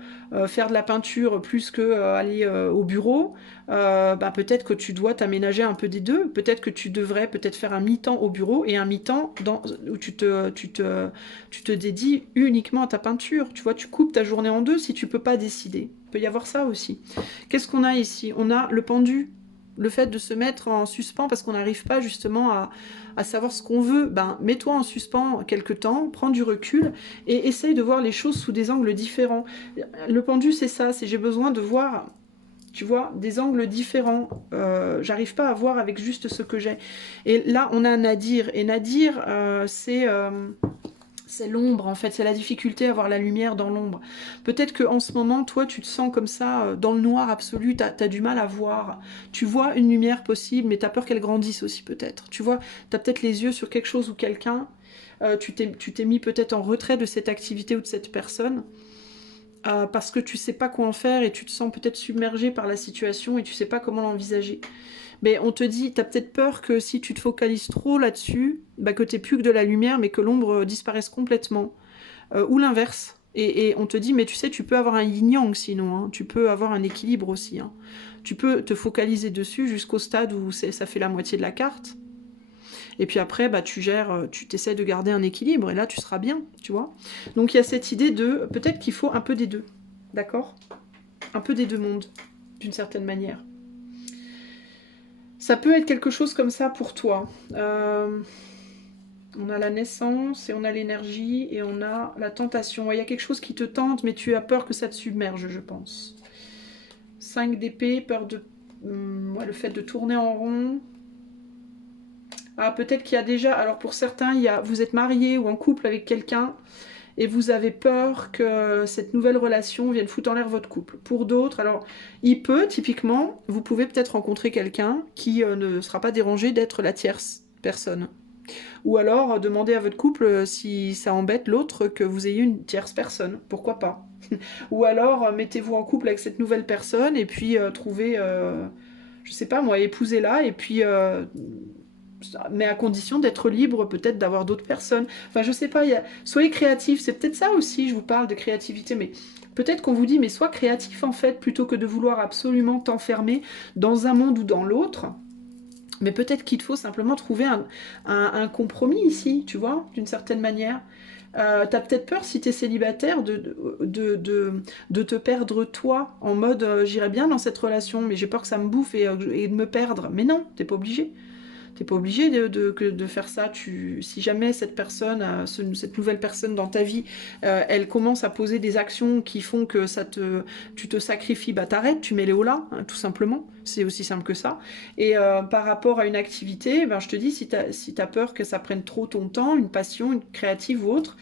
faire de la peinture plus que aller au bureau, bah, peut-être que tu dois t'aménager un peu des deux. Peut-être que tu devrais peut-être faire un mi-temps au bureau et un mi-temps où tu te dédies uniquement à ta peinture. Tu vois, tu coupes ta journée en deux si tu peux pas décider. Il peut y avoir ça aussi. Qu'est-ce qu'on a ici? On a le pendu. Le fait de se mettre en suspens parce qu'on n'arrive pas justement à savoir ce qu'on veut, ben, mets-toi en suspens quelque temps, prends du recul et essaye de voir les choses sous des angles différents. Le pendu, c'est ça, c'est j'ai besoin de voir, tu vois, des angles différents. J'arrive pas à voir avec juste ce que j'ai. Et là, on a Nadir. Et Nadir, c'est l'ombre, en fait, c'est la difficulté à voir la lumière dans l'ombre. Peut-être qu'en ce moment, toi, tu te sens comme ça, dans le noir absolu, t'as du mal à voir. Tu vois une lumière possible, mais t'as peur qu'elle grandisse aussi, peut-être. Tu vois, t'as peut-être les yeux sur quelque chose ou quelqu'un, tu t'es mis peut-être en retrait de cette activité ou de cette personne, parce que tu sais pas quoi en faire et tu te sens peut-être submergé par la situation et tu sais pas comment l'envisager. Mais on te dit, t'as peut-être peur que si tu te focalises trop là-dessus, bah, que t'aies plus que de la lumière, mais que l'ombre disparaisse complètement. Ou l'inverse. Et on te dit, mais tu sais, tu peux avoir un yin-yang sinon, hein. Tu peux avoir un équilibre aussi. Hein. Tu peux te focaliser dessus jusqu'au stade où ça fait la moitié de la carte. Et puis après, bah, tu gères, tu t'essaies de garder un équilibre, et là, tu seras bien, tu vois. Donc il y a cette idée de, peut-être qu'il faut un peu des deux, d'accord? Un peu des deux mondes, d'une certaine manière. Ça peut être quelque chose comme ça pour toi. On a la naissance, et on a l'énergie, et on a la tentation. Il y a quelque chose qui te tente, mais tu as peur que ça te submerge, je pense. 5 d'épée, peur de... ouais, le fait de tourner en rond. Ah, peut-être qu'il y a déjà... Alors pour certains, vous êtes marié ou en couple avec quelqu'un, et vous avez peur que cette nouvelle relation vienne foutre en l'air votre couple. Pour d'autres, alors, il peut, typiquement, vous pouvez peut-être rencontrer quelqu'un qui ne sera pas dérangé d'être la tierce personne. Ou alors, demandez à votre couple si ça embête l'autre que vous ayez une tierce personne. Pourquoi pas? Ou alors, mettez-vous en couple avec cette nouvelle personne et puis trouvez, je sais pas moi, épousez-la et puis... mais à condition d'être libre peut-être d'avoir d'autres personnes. Enfin, je sais pas, soyez créatifs, c'est peut-être ça aussi, je vous parle de créativité, mais peut-être qu'on vous dit, mais sois créatif en fait, plutôt que de vouloir absolument t'enfermer dans un monde ou dans l'autre. Mais peut-être qu'il te faut simplement trouver un compromis ici, tu vois, d'une certaine manière. T'as peut-être peur, si t'es célibataire, de te perdre toi, en mode j'irais bien dans cette relation, mais j'ai peur que ça me bouffe et de me perdre. Mais non, t'es pas obligé. T'es pas obligé de faire ça. Si jamais cette personne, cette nouvelle personne dans ta vie, elle commence à poser des actions qui font que tu te sacrifies, bah t'arrêtes, tu mets les hauts là, hein, tout simplement. C'est aussi simple que ça. Et par rapport à une activité, ben, je te dis, si t'as peur que ça prenne trop ton temps, une passion, une créative ou autre,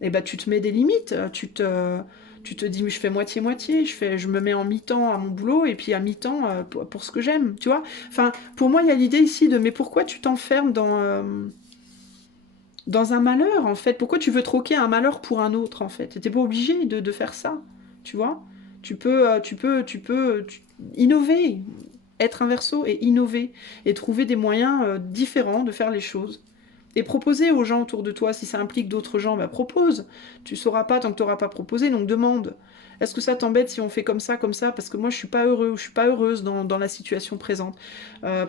et ben, tu te mets des limites. Tu te dis, mais je fais moitié-moitié, je me mets en mi-temps à mon boulot et puis à mi-temps pour ce que j'aime, tu vois. Enfin, pour moi, il y a l'idée ici de, mais pourquoi tu t'enfermes dans un malheur, en fait? Pourquoi tu veux troquer un malheur pour un autre, en fait? T'es pas obligé de faire ça, tu vois. Innover, être un Verseau et innover et trouver des moyens différents de faire les choses. Et proposer aux gens autour de toi, si ça implique d'autres gens, bah propose. Tu sauras pas tant que tu n'auras pas proposé, donc demande. Est-ce que ça t'embête si on fait comme ça, parce que moi je suis pas heureux ou je suis pas heureuse dans la situation présente.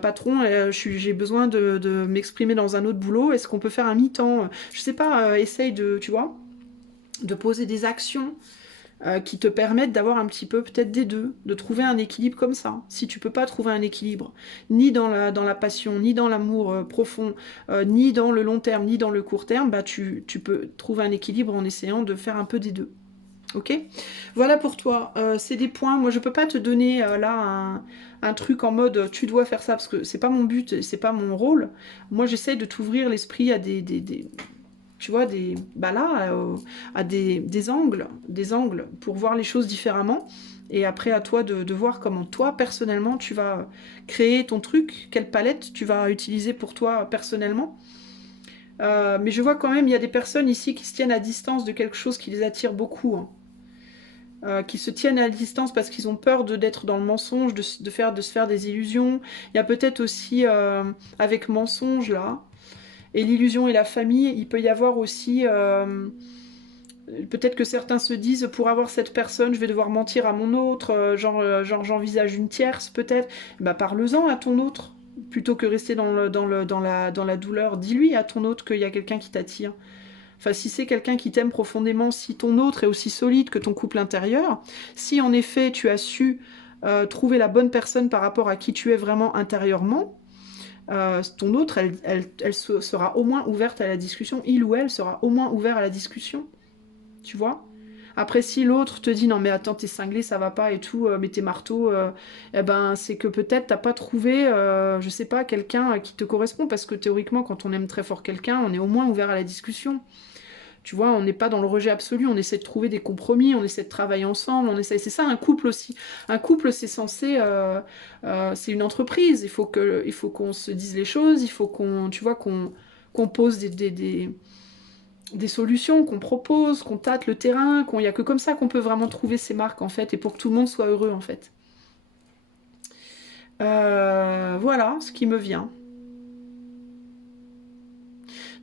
Patron, j'ai besoin de m'exprimer dans un autre boulot, est-ce qu'on peut faire un mi-temps? Je sais pas, essaye de, tu vois, de poser des actions qui te permettent d'avoir un petit peu peut-être des deux, de trouver un équilibre comme ça. Si tu peux pas trouver un équilibre, ni dans la passion, ni dans l'amour profond, ni dans le long terme, ni dans le court terme, bah tu peux trouver un équilibre en essayant de faire un peu des deux. Ok? Voilà pour toi. C'est des points. Moi, je peux pas te donner là un truc en mode tu dois faire ça parce que c'est pas mon but, c'est pas mon rôle. Moi, j'essaie de t'ouvrir l'esprit à tu vois, à des angles pour voir les choses différemment. Et après, à toi de voir comment toi, personnellement, tu vas créer ton truc, quelle palette tu vas utiliser pour toi, personnellement. Mais je vois quand même, il y a des personnes ici qui se tiennent à distance de quelque chose qui les attire beaucoup, hein. Qui se tiennent à distance parce qu'ils ont peur d'être dans le mensonge, de se faire des illusions. Il y a peut-être aussi, avec mensonge, là, et l'illusion et la famille, il peut y avoir aussi... peut-être que certains se disent, pour avoir cette personne, je vais devoir mentir à mon autre, genre j'envisage une tierce, peut-être. Bah, parle-en à ton autre. Plutôt que rester dans la douleur, dis-lui à ton autre qu'il y a quelqu'un qui t'attire. Enfin, si c'est quelqu'un qui t'aime profondément, si ton autre est aussi solide que ton couple intérieur, si en effet tu as su trouver la bonne personne par rapport à qui tu es vraiment intérieurement, ton autre, elle sera au moins ouverte à la discussion, il ou elle sera au moins ouvert à la discussion, tu vois. Après, si l'autre te dit non mais attends, t'es cinglé, ça va pas et tout, mais t'es marteau, eh ben c'est que peut-être t'as pas trouvé, je sais pas, quelqu'un qui te correspond, parce que théoriquement quand on aime très fort quelqu'un, on est au moins ouvert à la discussion. Tu vois, on n'est pas dans le rejet absolu, on essaie de trouver des compromis, on essaie de travailler ensemble, c'est ça un couple aussi. Un couple, c'est censé, c'est une entreprise, il faut qu'on se dise les choses, il faut qu'on, tu vois, qu'on pose des solutions, qu'on propose, qu'on tâte le terrain, il n'y a que comme ça qu'on peut vraiment trouver ses marques, en fait, et pour que tout le monde soit heureux, en fait. Voilà ce qui me vient.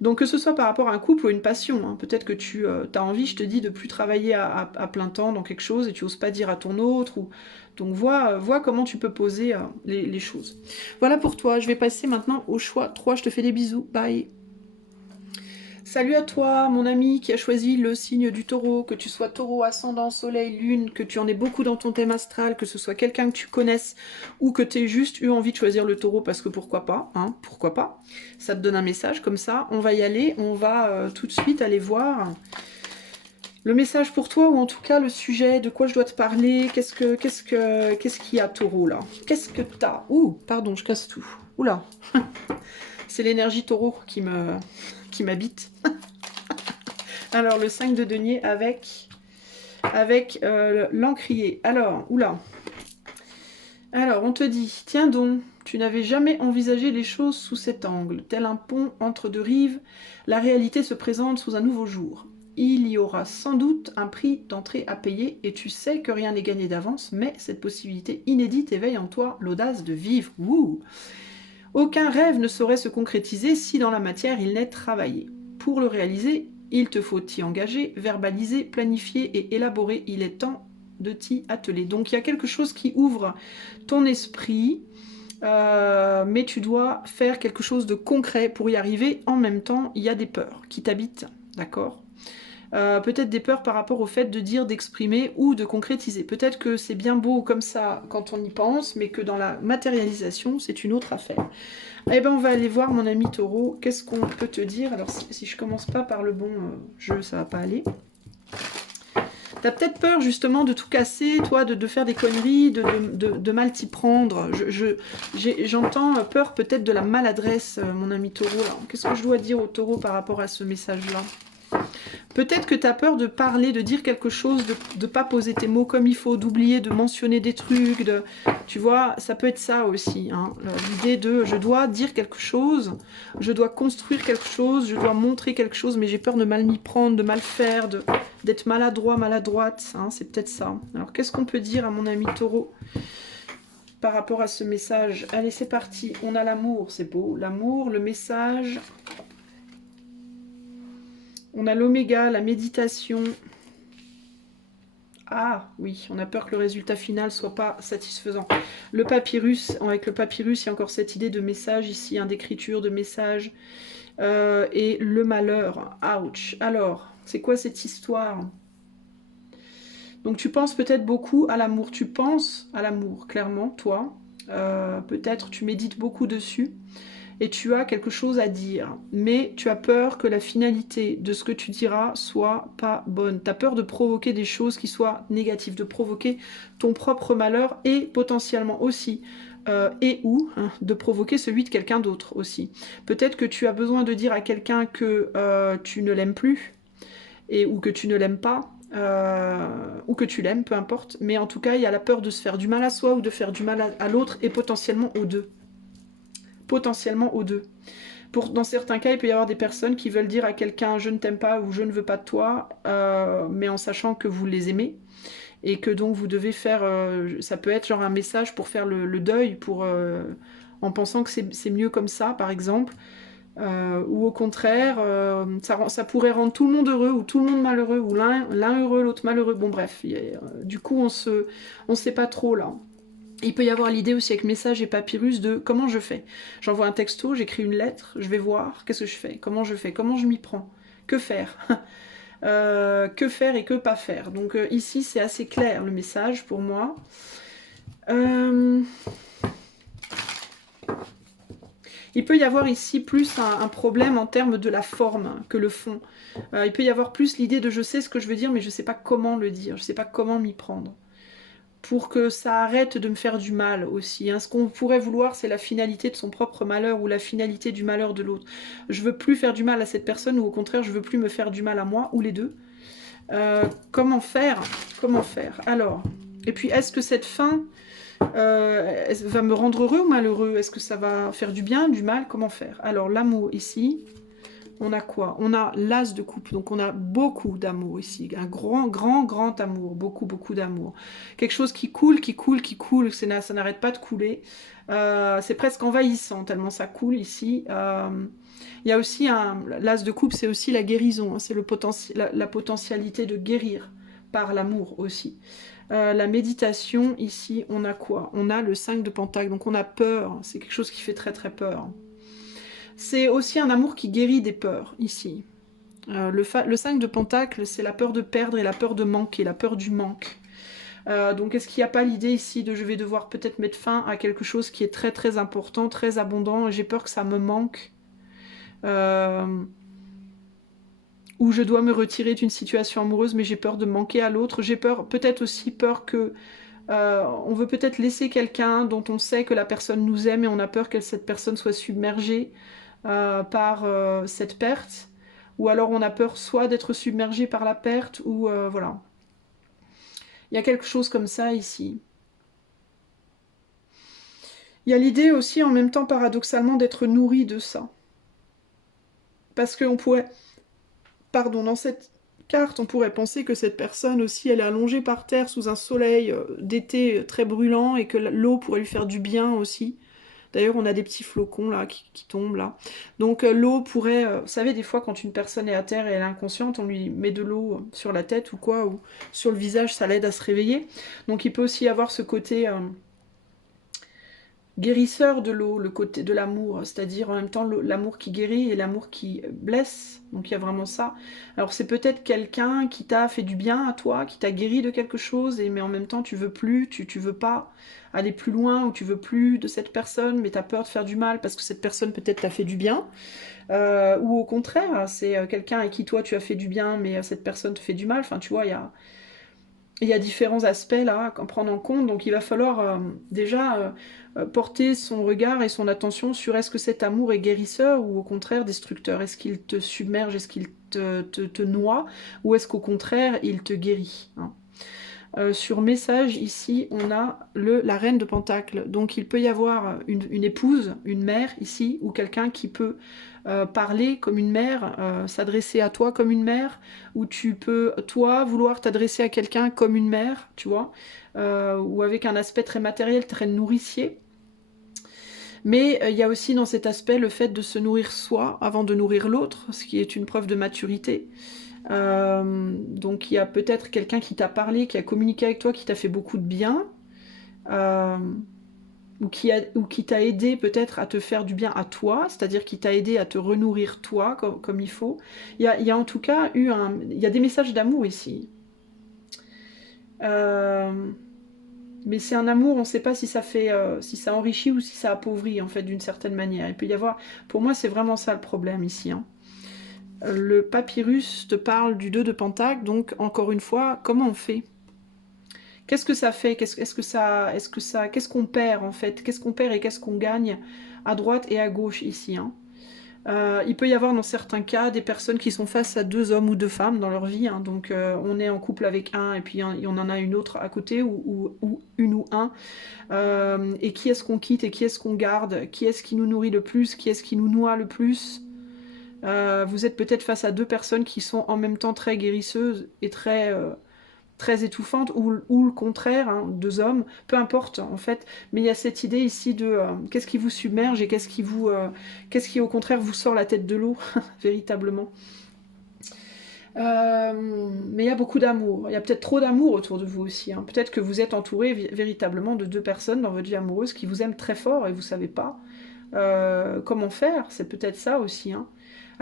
Donc que ce soit par rapport à un couple ou une passion, hein, peut-être que tu as envie, je te dis, de plus travailler à plein temps dans quelque chose et tu n'oses pas dire à ton autre. Donc vois comment tu peux poser les choses. Voilà pour toi, je vais passer maintenant au choix 3, je te fais des bisous, bye. Salut à toi, mon ami qui a choisi le signe du taureau, que tu sois taureau, ascendant, soleil, lune, que tu en aies beaucoup dans ton thème astral, que ce soit quelqu'un que tu connaisses ou que tu aies juste eu envie de choisir le taureau parce que pourquoi pas, hein, pourquoi pas. Ça te donne un message comme ça, on va y aller, on va tout de suite aller voir le message pour toi, ou en tout cas le sujet, de quoi je dois te parler, qu'est-ce qu'il y a taureau là? Qu'est-ce que t'as? Ouh, pardon, je casse tout. Oula, c'est l'énergie taureau qui m'habite. Alors, le 5 de denier avec l'encrier. Alors, oula. Alors, on te dit, tiens donc, tu n'avais jamais envisagé les choses sous cet angle. Tel un pont entre deux rives, la réalité se présente sous un nouveau jour. Il y aura sans doute un prix d'entrée à payer et tu sais que rien n'est gagné d'avance, mais cette possibilité inédite éveille en toi l'audace de vivre. Ouh. Aucun rêve ne saurait se concrétiser si dans la matière il n'est travaillé. Pour le réaliser, il te faut t'y engager, verbaliser, planifier et élaborer. Il est temps de t'y atteler. Donc il y a quelque chose qui ouvre ton esprit, mais tu dois faire quelque chose de concret pour y arriver. En même temps, il y a des peurs qui t'habitent, d'accord ? Peut-être des peurs par rapport au fait de dire, d'exprimer ou de concrétiser. Peut-être que c'est bien beau comme ça quand on y pense, mais que dans la matérialisation, c'est une autre affaire. Eh ben, on va aller voir, mon ami taureau, qu'est-ce qu'on peut te dire. Alors, si je commence pas par le bon jeu, ça va pas aller. T'as peut-être peur, justement, de tout casser, toi, de faire des conneries, de mal t'y prendre. J'entends peur peut-être de la maladresse, mon ami taureau. Qu'est-ce que je dois dire au taureau par rapport à ce message-là ? Peut-être que tu as peur de parler, de dire quelque chose, de ne pas poser tes mots comme il faut, d'oublier de mentionner des trucs, tu vois, ça peut être ça aussi, hein, l'idée de je dois dire quelque chose, je dois construire quelque chose, je dois montrer quelque chose, mais j'ai peur de mal m'y prendre, de mal faire, d'être maladroit, maladroite, hein, c'est peut-être ça. Alors qu'est-ce qu'on peut dire à mon ami taureau par rapport à ce message? Allez, c'est parti, on a l'amour, c'est beau, l'amour, le message... On a l'oméga, la méditation. Ah oui, on a peur que le résultat final soit pas satisfaisant. Le papyrus, avec le papyrus, il y a encore cette idée de message ici, hein, d'écriture, de message. Et le malheur, ouch. Alors, c'est quoi cette histoire? Donc tu penses peut-être beaucoup à l'amour. Tu penses à l'amour, clairement, toi. Peut-être tu médites beaucoup dessus. Et tu as quelque chose à dire, mais tu as peur que la finalité de ce que tu diras soit pas bonne. Tu as peur de provoquer des choses qui soient négatives, de provoquer ton propre malheur et potentiellement aussi et ou hein, de provoquer celui de quelqu'un d'autre aussi. Peut-être que tu as besoin de dire à quelqu'un que tu ne l'aimes plus, ou que tu ne l'aimes pas, ou que tu l'aimes, peu importe. Mais en tout cas, il y a la peur de se faire du mal à soi ou de faire du mal à l'autre et potentiellement aux deux. Potentiellement aux deux. Dans certains cas, il peut y avoir des personnes qui veulent dire à quelqu'un je ne t'aime pas ou je ne veux pas de toi, mais en sachant que vous les aimez. Et que donc vous devez faire, ça peut être genre un message pour faire le deuil, en pensant que c'est mieux comme ça, par exemple. Ou au contraire, ça pourrait rendre tout le monde heureux ou tout le monde malheureux, ou l'un heureux, l'autre malheureux. Bon bref, du coup on sait pas trop là. Il peut y avoir l'idée aussi avec message et papyrus de comment je fais. J'envoie un texto, j'écris une lettre, je vais voir, qu'est-ce que je fais, comment je m'y prends, que faire. Que faire et que pas faire. Donc ici c'est assez clair le message pour moi. Il peut y avoir ici plus un problème en termes de la forme que le fond. Il peut y avoir plus l'idée de je sais ce que je veux dire mais je sais pas comment le dire, je sais pas comment m'y prendre. Pour que ça arrête de me faire du mal aussi. Hein. Ce qu'on pourrait vouloir, c'est la finalité de son propre malheur ou la finalité du malheur de l'autre. Je veux plus faire du mal à cette personne ou au contraire, je veux plus me faire du mal à moi ou les deux. Comment faire? Comment faire? Alors, et puis est-ce que cette fin va me rendre heureux ou malheureux? Est-ce que ça va faire du bien, du mal? Comment faire? Alors, l'amour ici, on a quoi? On a l'as de coupe, donc on a beaucoup d'amour ici, un grand, grand, grand amour, beaucoup, beaucoup d'amour. Quelque chose qui coule, qui coule, qui coule, ça n'arrête pas de couler. C'est presque envahissant, tellement ça coule ici. Il y a aussi l'as de coupe, c'est aussi la guérison, hein, c'est la potentialité de guérir par l'amour aussi. La méditation, ici, on a quoi? On a le 5 de Pentacle, donc on a peur, c'est quelque chose qui fait très très peur. C'est aussi un amour qui guérit des peurs, ici. Le 5 de Pentacle, c'est la peur de perdre et la peur de manquer, la peur du manque. Donc est-ce qu'il n'y a pas l'idée ici de je vais devoir peut-être mettre fin à quelque chose qui est très très important, très abondant, et j'ai peur que ça me manque, ou je dois me retirer d'une situation amoureuse mais j'ai peur de manquer à l'autre, j'ai peur, peut-être aussi peur que on veut peut-être laisser quelqu'un dont on sait que la personne nous aime et on a peur que cette personne soit submergée par cette perte, ou alors on a peur soit d'être submergé par la perte, ou voilà. Il y a quelque chose comme ça ici. Il y a l'idée aussi en même temps paradoxalement d'être nourri de ça. Parce qu'on pourrait, pardon, dans cette carte, on pourrait penser que cette personne aussi, elle est allongée par terre sous un soleil d'été très brûlant et que l'eau pourrait lui faire du bien aussi. D'ailleurs, on a des petits flocons là qui tombent là. Donc l'eau pourrait... vous savez, des fois, quand une personne est à terre et elle est inconsciente, on lui met de l'eau sur la tête ou quoi, ou sur le visage, ça l'aide à se réveiller. Donc il peut aussi y avoir ce côté guérisseur de l'eau, le côté de l'amour, c'est-à-dire en même temps l'amour qui guérit et l'amour qui blesse. Donc il y a vraiment ça. Alors c'est peut-être quelqu'un qui t'a fait du bien à toi, qui t'a guéri de quelque chose, mais en même temps tu veux plus, tu veux pas aller plus loin, ou tu veux plus de cette personne, mais tu as peur de faire du mal parce que cette personne peut-être t'a fait du bien. Ou au contraire, c'est quelqu'un à qui toi tu as fait du bien, mais cette personne te fait du mal. Enfin tu vois, il y a différents aspects là à prendre en compte, donc il va falloir déjà porter son regard et son attention sur est-ce que cet amour est guérisseur ou au contraire destructeur. Est-ce qu'il te submerge, est-ce qu'il te noie, ou est-ce qu'au contraire il te guérit, hein. Sur message, ici, on a la reine de Pentacle. Donc il peut y avoir une épouse, une mère ici, ou quelqu'un qui peut parler comme une mère, s'adresser à toi comme une mère, ou tu peux, toi, vouloir t'adresser à quelqu'un comme une mère, tu vois, ou avec un aspect très matériel, très nourricier. Mais il y a aussi dans cet aspect le fait de se nourrir soi avant de nourrir l'autre, ce qui est une preuve de maturité. Donc il y a peut-être quelqu'un qui t'a parlé, qui a communiqué avec toi, qui t'a fait beaucoup de bien, euh, ou qui t'a aidé peut-être à te faire du bien à toi, c'est-à-dire qui t'a aidé à te renourrir toi comme il faut. Il y a en tout cas il y a des messages d'amour ici. Mais c'est un amour, on ne sait pas si ça fait, si ça enrichit ou si ça appauvrit en fait d'une certaine manière. Il peut y avoir, pour moi c'est vraiment ça le problème ici, hein. Le papyrus te parle du 2 de Pentacle, donc encore une fois, comment on fait? Qu'est-ce que ça fait? Qu'est-ce qu'on perd en fait? Qu'est-ce qu'on perd et qu'est-ce qu'on gagne à droite et à gauche ici, hein? Il peut y avoir dans certains cas des personnes qui sont face à deux hommes ou deux femmes dans leur vie, hein. Donc on est en couple avec un et puis on en a une autre à côté ou une ou un. Et qui est-ce qu'on quitte et qui est-ce qu'on garde? Qui est-ce qui nous nourrit le plus? Qui est-ce qui nous noie le plus? Vous êtes peut-être face à deux personnes qui sont en même temps très guérisseuses et très étouffantes, ou le contraire, hein, deux hommes, peu importe en fait, mais il y a cette idée ici de qu'est-ce qui vous submerge et qu'est-ce qui au contraire vous sort la tête de l'eau, véritablement. Mais il y a beaucoup d'amour, il y a peut-être trop d'amour autour de vous aussi, hein. Peut-être que vous êtes entouré véritablement de deux personnes dans votre vie amoureuse qui vous aiment très fort et vous savez pas comment faire, c'est peut-être ça aussi, hein.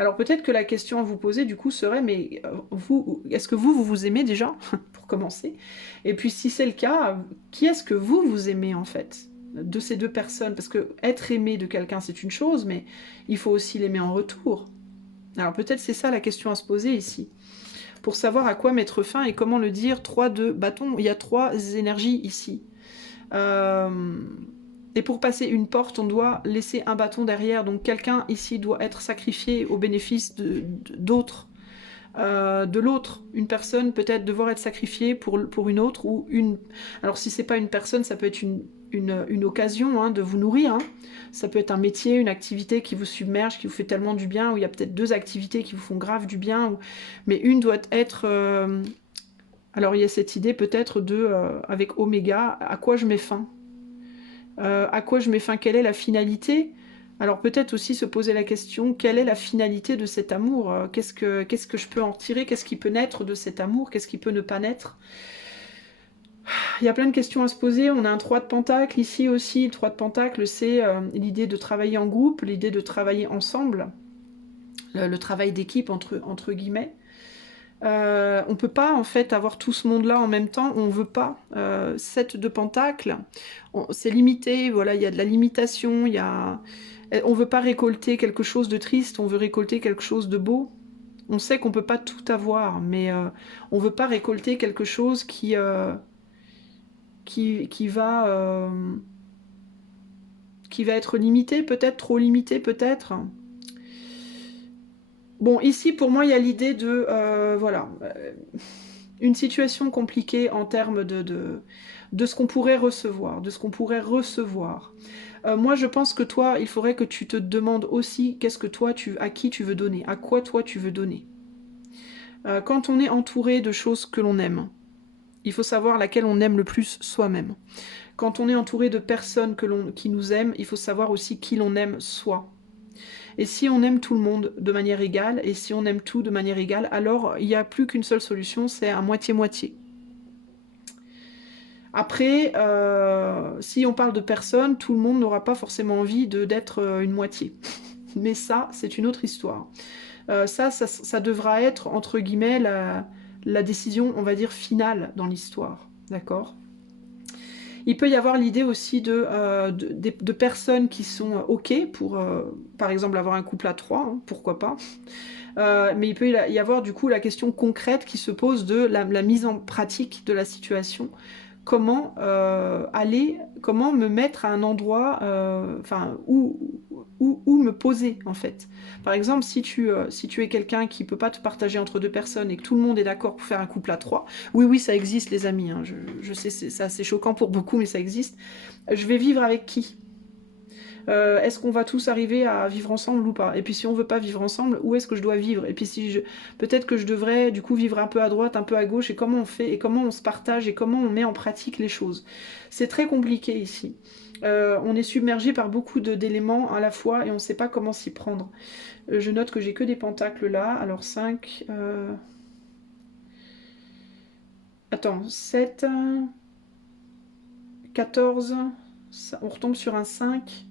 Alors peut-être que la question à vous poser du coup serait, mais vous, est-ce que vous vous aimez déjà, pour commencer? Et puis si c'est le cas, qui est-ce que vous aimez en fait, de ces deux personnes? Parce que être aimé de quelqu'un c'est une chose, mais il faut aussi l'aimer en retour. Alors peut-être c'est ça la question à se poser ici, pour savoir à quoi mettre fin et comment le dire. 3 de bâton, il y a 3 énergies ici. Et pour passer une porte, on doit laisser un bâton derrière. Donc quelqu'un ici doit être sacrifié au bénéfice d'autres. De l'autre, une personne peut-être devoir être sacrifiée pour une autre, ou une... Alors si c'est pas une personne, ça peut être une occasion, hein, de vous nourrir, hein. Ça peut être un métier, une activité qui vous submerge, qui vous fait tellement du bien, ou il y a peut-être deux activités qui vous font grave du bien, mais une doit être... Alors il y a cette idée peut-être de, avec Oméga, à quoi je mets fin? À quoi je mets fin? Quelle est la finalité? Alors peut-être aussi se poser la question, quelle est la finalité de cet amour? Qu'est-ce que je peux en tirer? Qu'est-ce qui peut naître de cet amour? Qu'est-ce qui peut ne pas naître? Il y a plein de questions à se poser. On a un 3 de Pentacle ici aussi. Le 3 de Pentacle, c'est l'idée de travailler en groupe, l'idée de travailler ensemble, le travail d'équipe entre guillemets. On peut pas en fait avoir tout ce monde-là en même temps, on veut pas. 7 de Pentacle, c'est limité, voilà, il y a de la limitation, on veut pas récolter quelque chose de triste, on veut récolter quelque chose de beau. On sait qu'on peut pas tout avoir, mais on veut pas récolter quelque chose qui va être limité, peut-être trop limité, peut-être. Bon, ici, pour moi, il y a l'idée de... voilà. Une situation compliquée en termes de ce qu'on pourrait recevoir, de ce qu'on pourrait recevoir. Moi, je pense que toi, il faudrait que tu te demandes aussi qu'est-ce que toi, à qui tu veux donner, à quoi toi tu veux donner. Quand on est entouré de choses que l'on aime, il faut savoir laquelle on aime le plus soi-même. Quand on est entouré de personnes qui nous aiment, il faut savoir aussi qui l'on aime soi. Et si on aime tout le monde de manière égale, et si on aime tout de manière égale, alors il n'y a plus qu'une seule solution, c'est un moitié-moitié. Après, si on parle de personnes, tout le monde n'aura pas forcément envie d'être une moitié. Mais ça, c'est une autre histoire. Ça devra être, entre guillemets, la décision, on va dire, finale dans l'histoire. D'accord ? Il peut y avoir l'idée aussi de personnes qui sont OK pour, par exemple, avoir un couple à 3, hein, pourquoi pas. Mais il peut y avoir du coup la question concrète qui se pose de la mise en pratique de la situation. Comment comment me mettre à un endroit, où me poser en fait. Par exemple, si tu es quelqu'un qui peut pas te partager entre deux personnes et que tout le monde est d'accord pour faire un couple à 3, oui, ça existe les amis, hein, je sais, c'est assez choquant pour beaucoup, mais ça existe. Je vais vivre avec qui? Est-ce qu'on va tous arriver à vivre ensemble ou pas? Et puis si on veut pas vivre ensemble, où est-ce que je dois vivre? Et puis peut-être que je devrais du coup vivre un peu à droite, un peu à gauche, et comment on fait, et comment on se partage, et comment on met en pratique les choses. C'est très compliqué ici. On est submergé par beaucoup d'éléments à la fois et on ne sait pas comment s'y prendre. Je note que j'ai que des pentacles là, alors 5... Attends, 7... 14... On retombe sur un 5...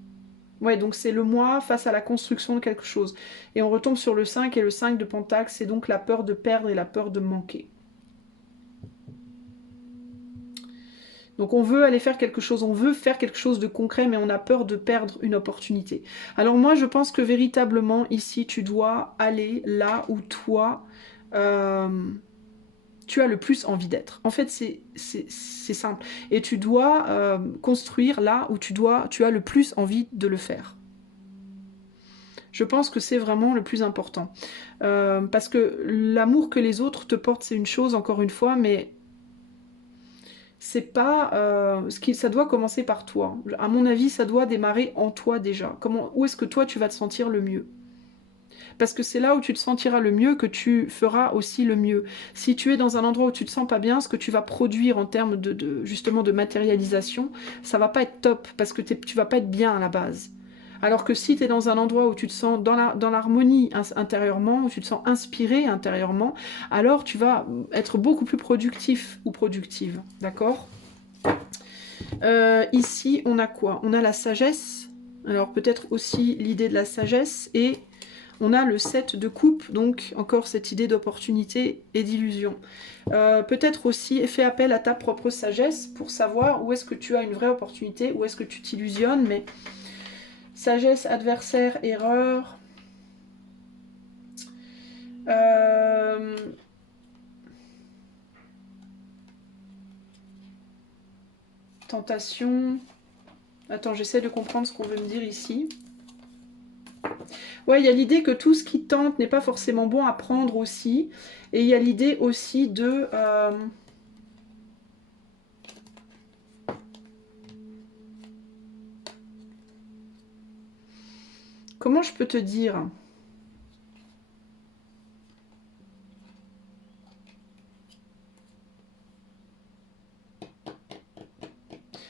Ouais, donc c'est le moi face à la construction de quelque chose. Et on retombe sur le 5, et le 5 de Pentacle, c'est donc la peur de perdre et la peur de manquer. Donc on veut aller faire quelque chose, on veut faire quelque chose de concret, mais on a peur de perdre une opportunité. Alors moi, je pense que véritablement, ici, tu dois aller là où toi, tu as le plus envie d'être. En fait, c'est simple. Et tu dois construire là où tu as le plus envie de le faire. Je pense que c'est vraiment le plus important. Parce que l'amour que les autres te portent, c'est une chose, encore une fois, mais c'est pas... ça doit commencer par toi. À mon avis, ça doit démarrer en toi déjà. Où est-ce que toi, tu vas te sentir le mieux? Parce que c'est là où tu te sentiras le mieux que tu feras aussi le mieux. Si tu es dans un endroit où tu te sens pas bien, ce que tu vas produire en termes justement de matérialisation, ça va pas être top, parce que tu vas pas être bien à la base. Alors que si tu es dans un endroit où tu te sens dans l'harmonie intérieurement, où tu te sens inspiré intérieurement, alors tu vas être beaucoup plus productif ou productive. D'accord? Ici, on a quoi? On a la sagesse. Alors peut-être aussi l'idée de la sagesse, et on a le 7 de coupe, donc encore cette idée d'opportunité et d'illusion. Peut-être aussi fais appel à ta propre sagesse pour savoir où est-ce que tu as une vraie opportunité, où est-ce que tu t'illusionnes, mais sagesse, adversaire, erreur. Tentation. Attends, j'essaie de comprendre ce qu'on veut me dire ici. Ouais, il y a l'idée que tout ce qui tente n'est pas forcément bon à prendre aussi. Et il y a l'idée aussi de... Comment je peux te dire?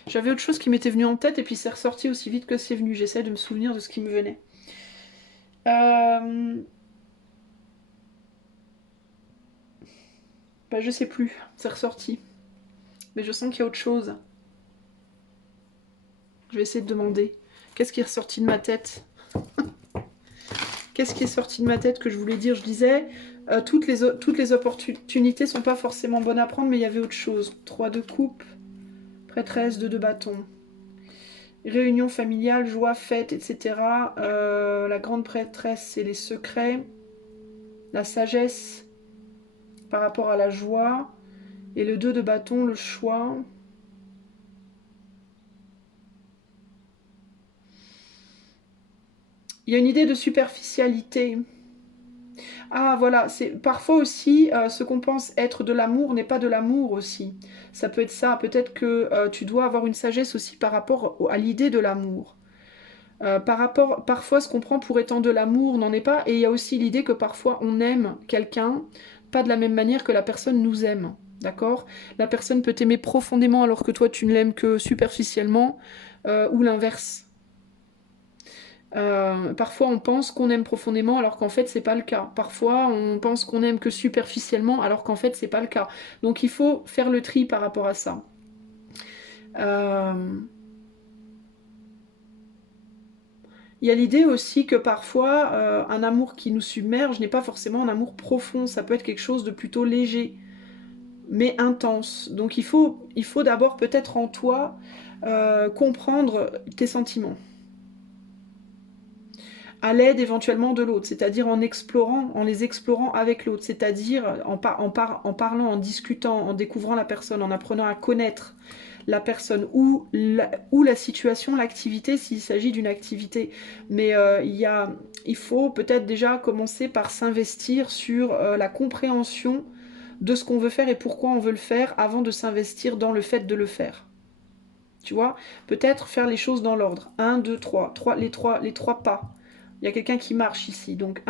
J'avais autre chose qui m'était venu en tête et puis c'est ressorti aussi vite que c'est venu. J'essaie de me souvenir de ce qui me venait. Bah, je sais plus, c'est ressorti. Mais je sens qu'il y a autre chose. Je vais essayer de demander. Qu'est-ce qui est ressorti de ma tête? Qu'est-ce qui est sorti de ma tête que je voulais dire? Je disais, toutes les opportunités sont pas forcément bonnes à prendre, mais il y avait autre chose. 3 de coupe, prêtresse, 2 de bâton. Réunion familiale, joie, fête, etc. La grande prêtresse, c'est les secrets. La sagesse par rapport à la joie. Et le 2 de bâton, le choix. Il y a une idée de superficialité. Ah voilà, c'est parfois aussi ce qu'on pense être de l'amour n'est pas de l'amour aussi. Ça peut être ça, peut-être que tu dois avoir une sagesse aussi par rapport à l'idée de l'amour. Parfois ce qu'on prend pour étant de l'amour n'en est pas, et il y a aussi l'idée que parfois on aime quelqu'un pas de la même manière que la personne nous aime. D'accord? La personne peut t'aimer profondément alors que toi tu ne l'aimes que superficiellement, ou l'inverse. Parfois on pense qu'on aime profondément alors qu'en fait c'est pas le cas. Parfois on pense qu'on aime que superficiellement alors qu'en fait c'est pas le cas. Donc il faut faire le tri par rapport à ça. Il y a l'idée aussi que parfois un amour qui nous submerge n'est pas forcément un amour profond. Ça peut être quelque chose de plutôt léger mais intense. Donc il faut d'abord peut-être en toi comprendre tes sentiments à l'aide éventuellement de l'autre, c'est-à-dire en les explorant avec l'autre, c'est-à-dire en parlant, en discutant, en découvrant la personne, en apprenant à connaître la personne ou la situation, l'activité, s'il s'agit d'une activité. Mais il faut peut-être déjà commencer par s'investir sur la compréhension de ce qu'on veut faire et pourquoi on veut le faire avant de s'investir dans le fait de le faire. Tu vois, peut-être faire les choses dans l'ordre. 1, 2, 3. Les trois pas. Il y a quelqu'un qui marche ici. Donc,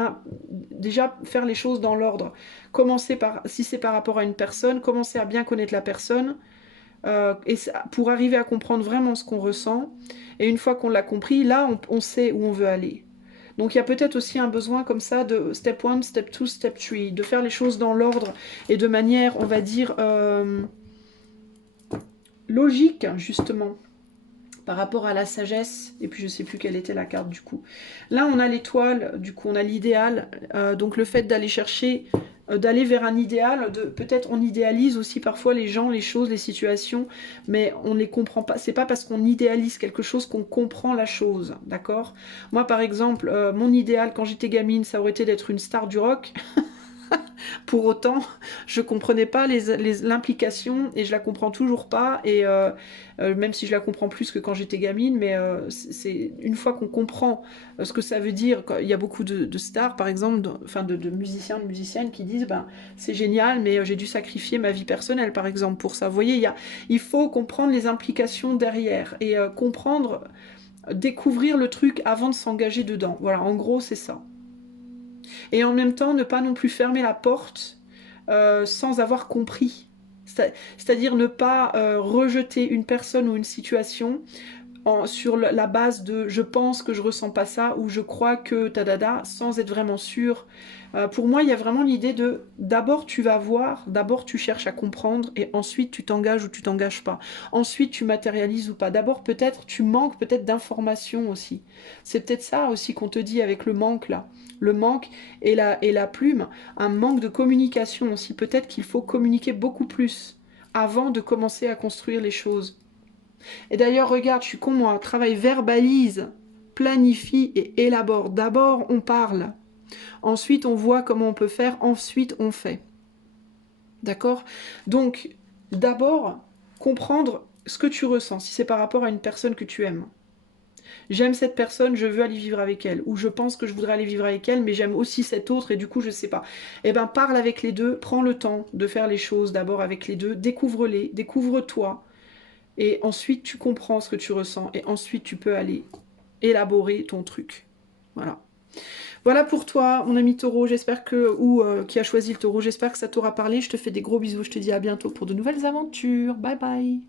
déjà, faire les choses dans l'ordre. Commencer par, si c'est par rapport à une personne, commencer à bien connaître la personne pour arriver à comprendre vraiment ce qu'on ressent. Et une fois qu'on l'a compris, là, on sait où on veut aller. Donc, il y a peut-être aussi un besoin comme ça de step 1, step 2, step 3, de faire les choses dans l'ordre et de manière, on va dire, logique, justement, par rapport à la sagesse, et puis je sais plus quelle était la carte du coup. Là on a l'étoile, du coup on a l'idéal, donc le fait d'aller chercher, d'aller vers un idéal, peut-être on idéalise aussi parfois les gens, les choses, les situations, mais on ne les comprend pas, c'est pas parce qu'on idéalise quelque chose qu'on comprend la chose, d'accord? Moi par exemple, mon idéal quand j'étais gamine, ça aurait été d'être une star du rock, Pour autant, je comprenais pas l'implication et je la comprends toujours pas. Et même si je la comprends plus que quand j'étais gamine, mais c'est une fois qu'on comprend ce que ça veut dire. Il y a beaucoup de stars, par exemple, enfin de musiciens, de musiciennes qui disent ben, c'est génial, mais j'ai dû sacrifier ma vie personnelle, par exemple, pour ça. Vous voyez, il faut comprendre les implications derrière et comprendre, découvrir le truc avant de s'engager dedans. Voilà, en gros, c'est ça. Et en même temps, ne pas non plus fermer la porte sans avoir compris. C'est-à-dire ne pas rejeter une personne ou une situation sur la base de je pense que je ressens pas ça ou je crois que tadada sans être vraiment sûr. Pour moi, il y a vraiment l'idée de d'abord tu vas voir, d'abord tu cherches à comprendre et ensuite tu t'engages ou tu t'engages pas. Ensuite tu matérialises ou pas. D'abord peut-être tu manques peut-être d'informations aussi. C'est peut-être ça aussi qu'on te dit avec le manque là. Le manque et la plume, un manque de communication aussi. Peut-être qu'il faut communiquer beaucoup plus avant de commencer à construire les choses. Et d'ailleurs, regarde, je suis con moi, travail verbalise, planifie et élabore. D'abord, on parle. Ensuite, on voit comment on peut faire. Ensuite, on fait. D'accord? Donc, d'abord, comprendre ce que tu ressens, si c'est par rapport à une personne que tu aimes. J'aime cette personne, je veux aller vivre avec elle. Ou je pense que je voudrais aller vivre avec elle, mais j'aime aussi cette autre et du coup, je sais pas. Eh ben, parle avec les deux, prends le temps de faire les choses d'abord avec les deux, découvre-les, découvre-toi. Et ensuite, tu comprends ce que tu ressens. Et ensuite, tu peux aller élaborer ton truc. Voilà. Voilà pour toi, mon ami taureau. J'espère que... Ou qui a choisi le taureau. J'espère que ça t'aura parlé. Je te fais des gros bisous. Je te dis à bientôt pour de nouvelles aventures. Bye bye.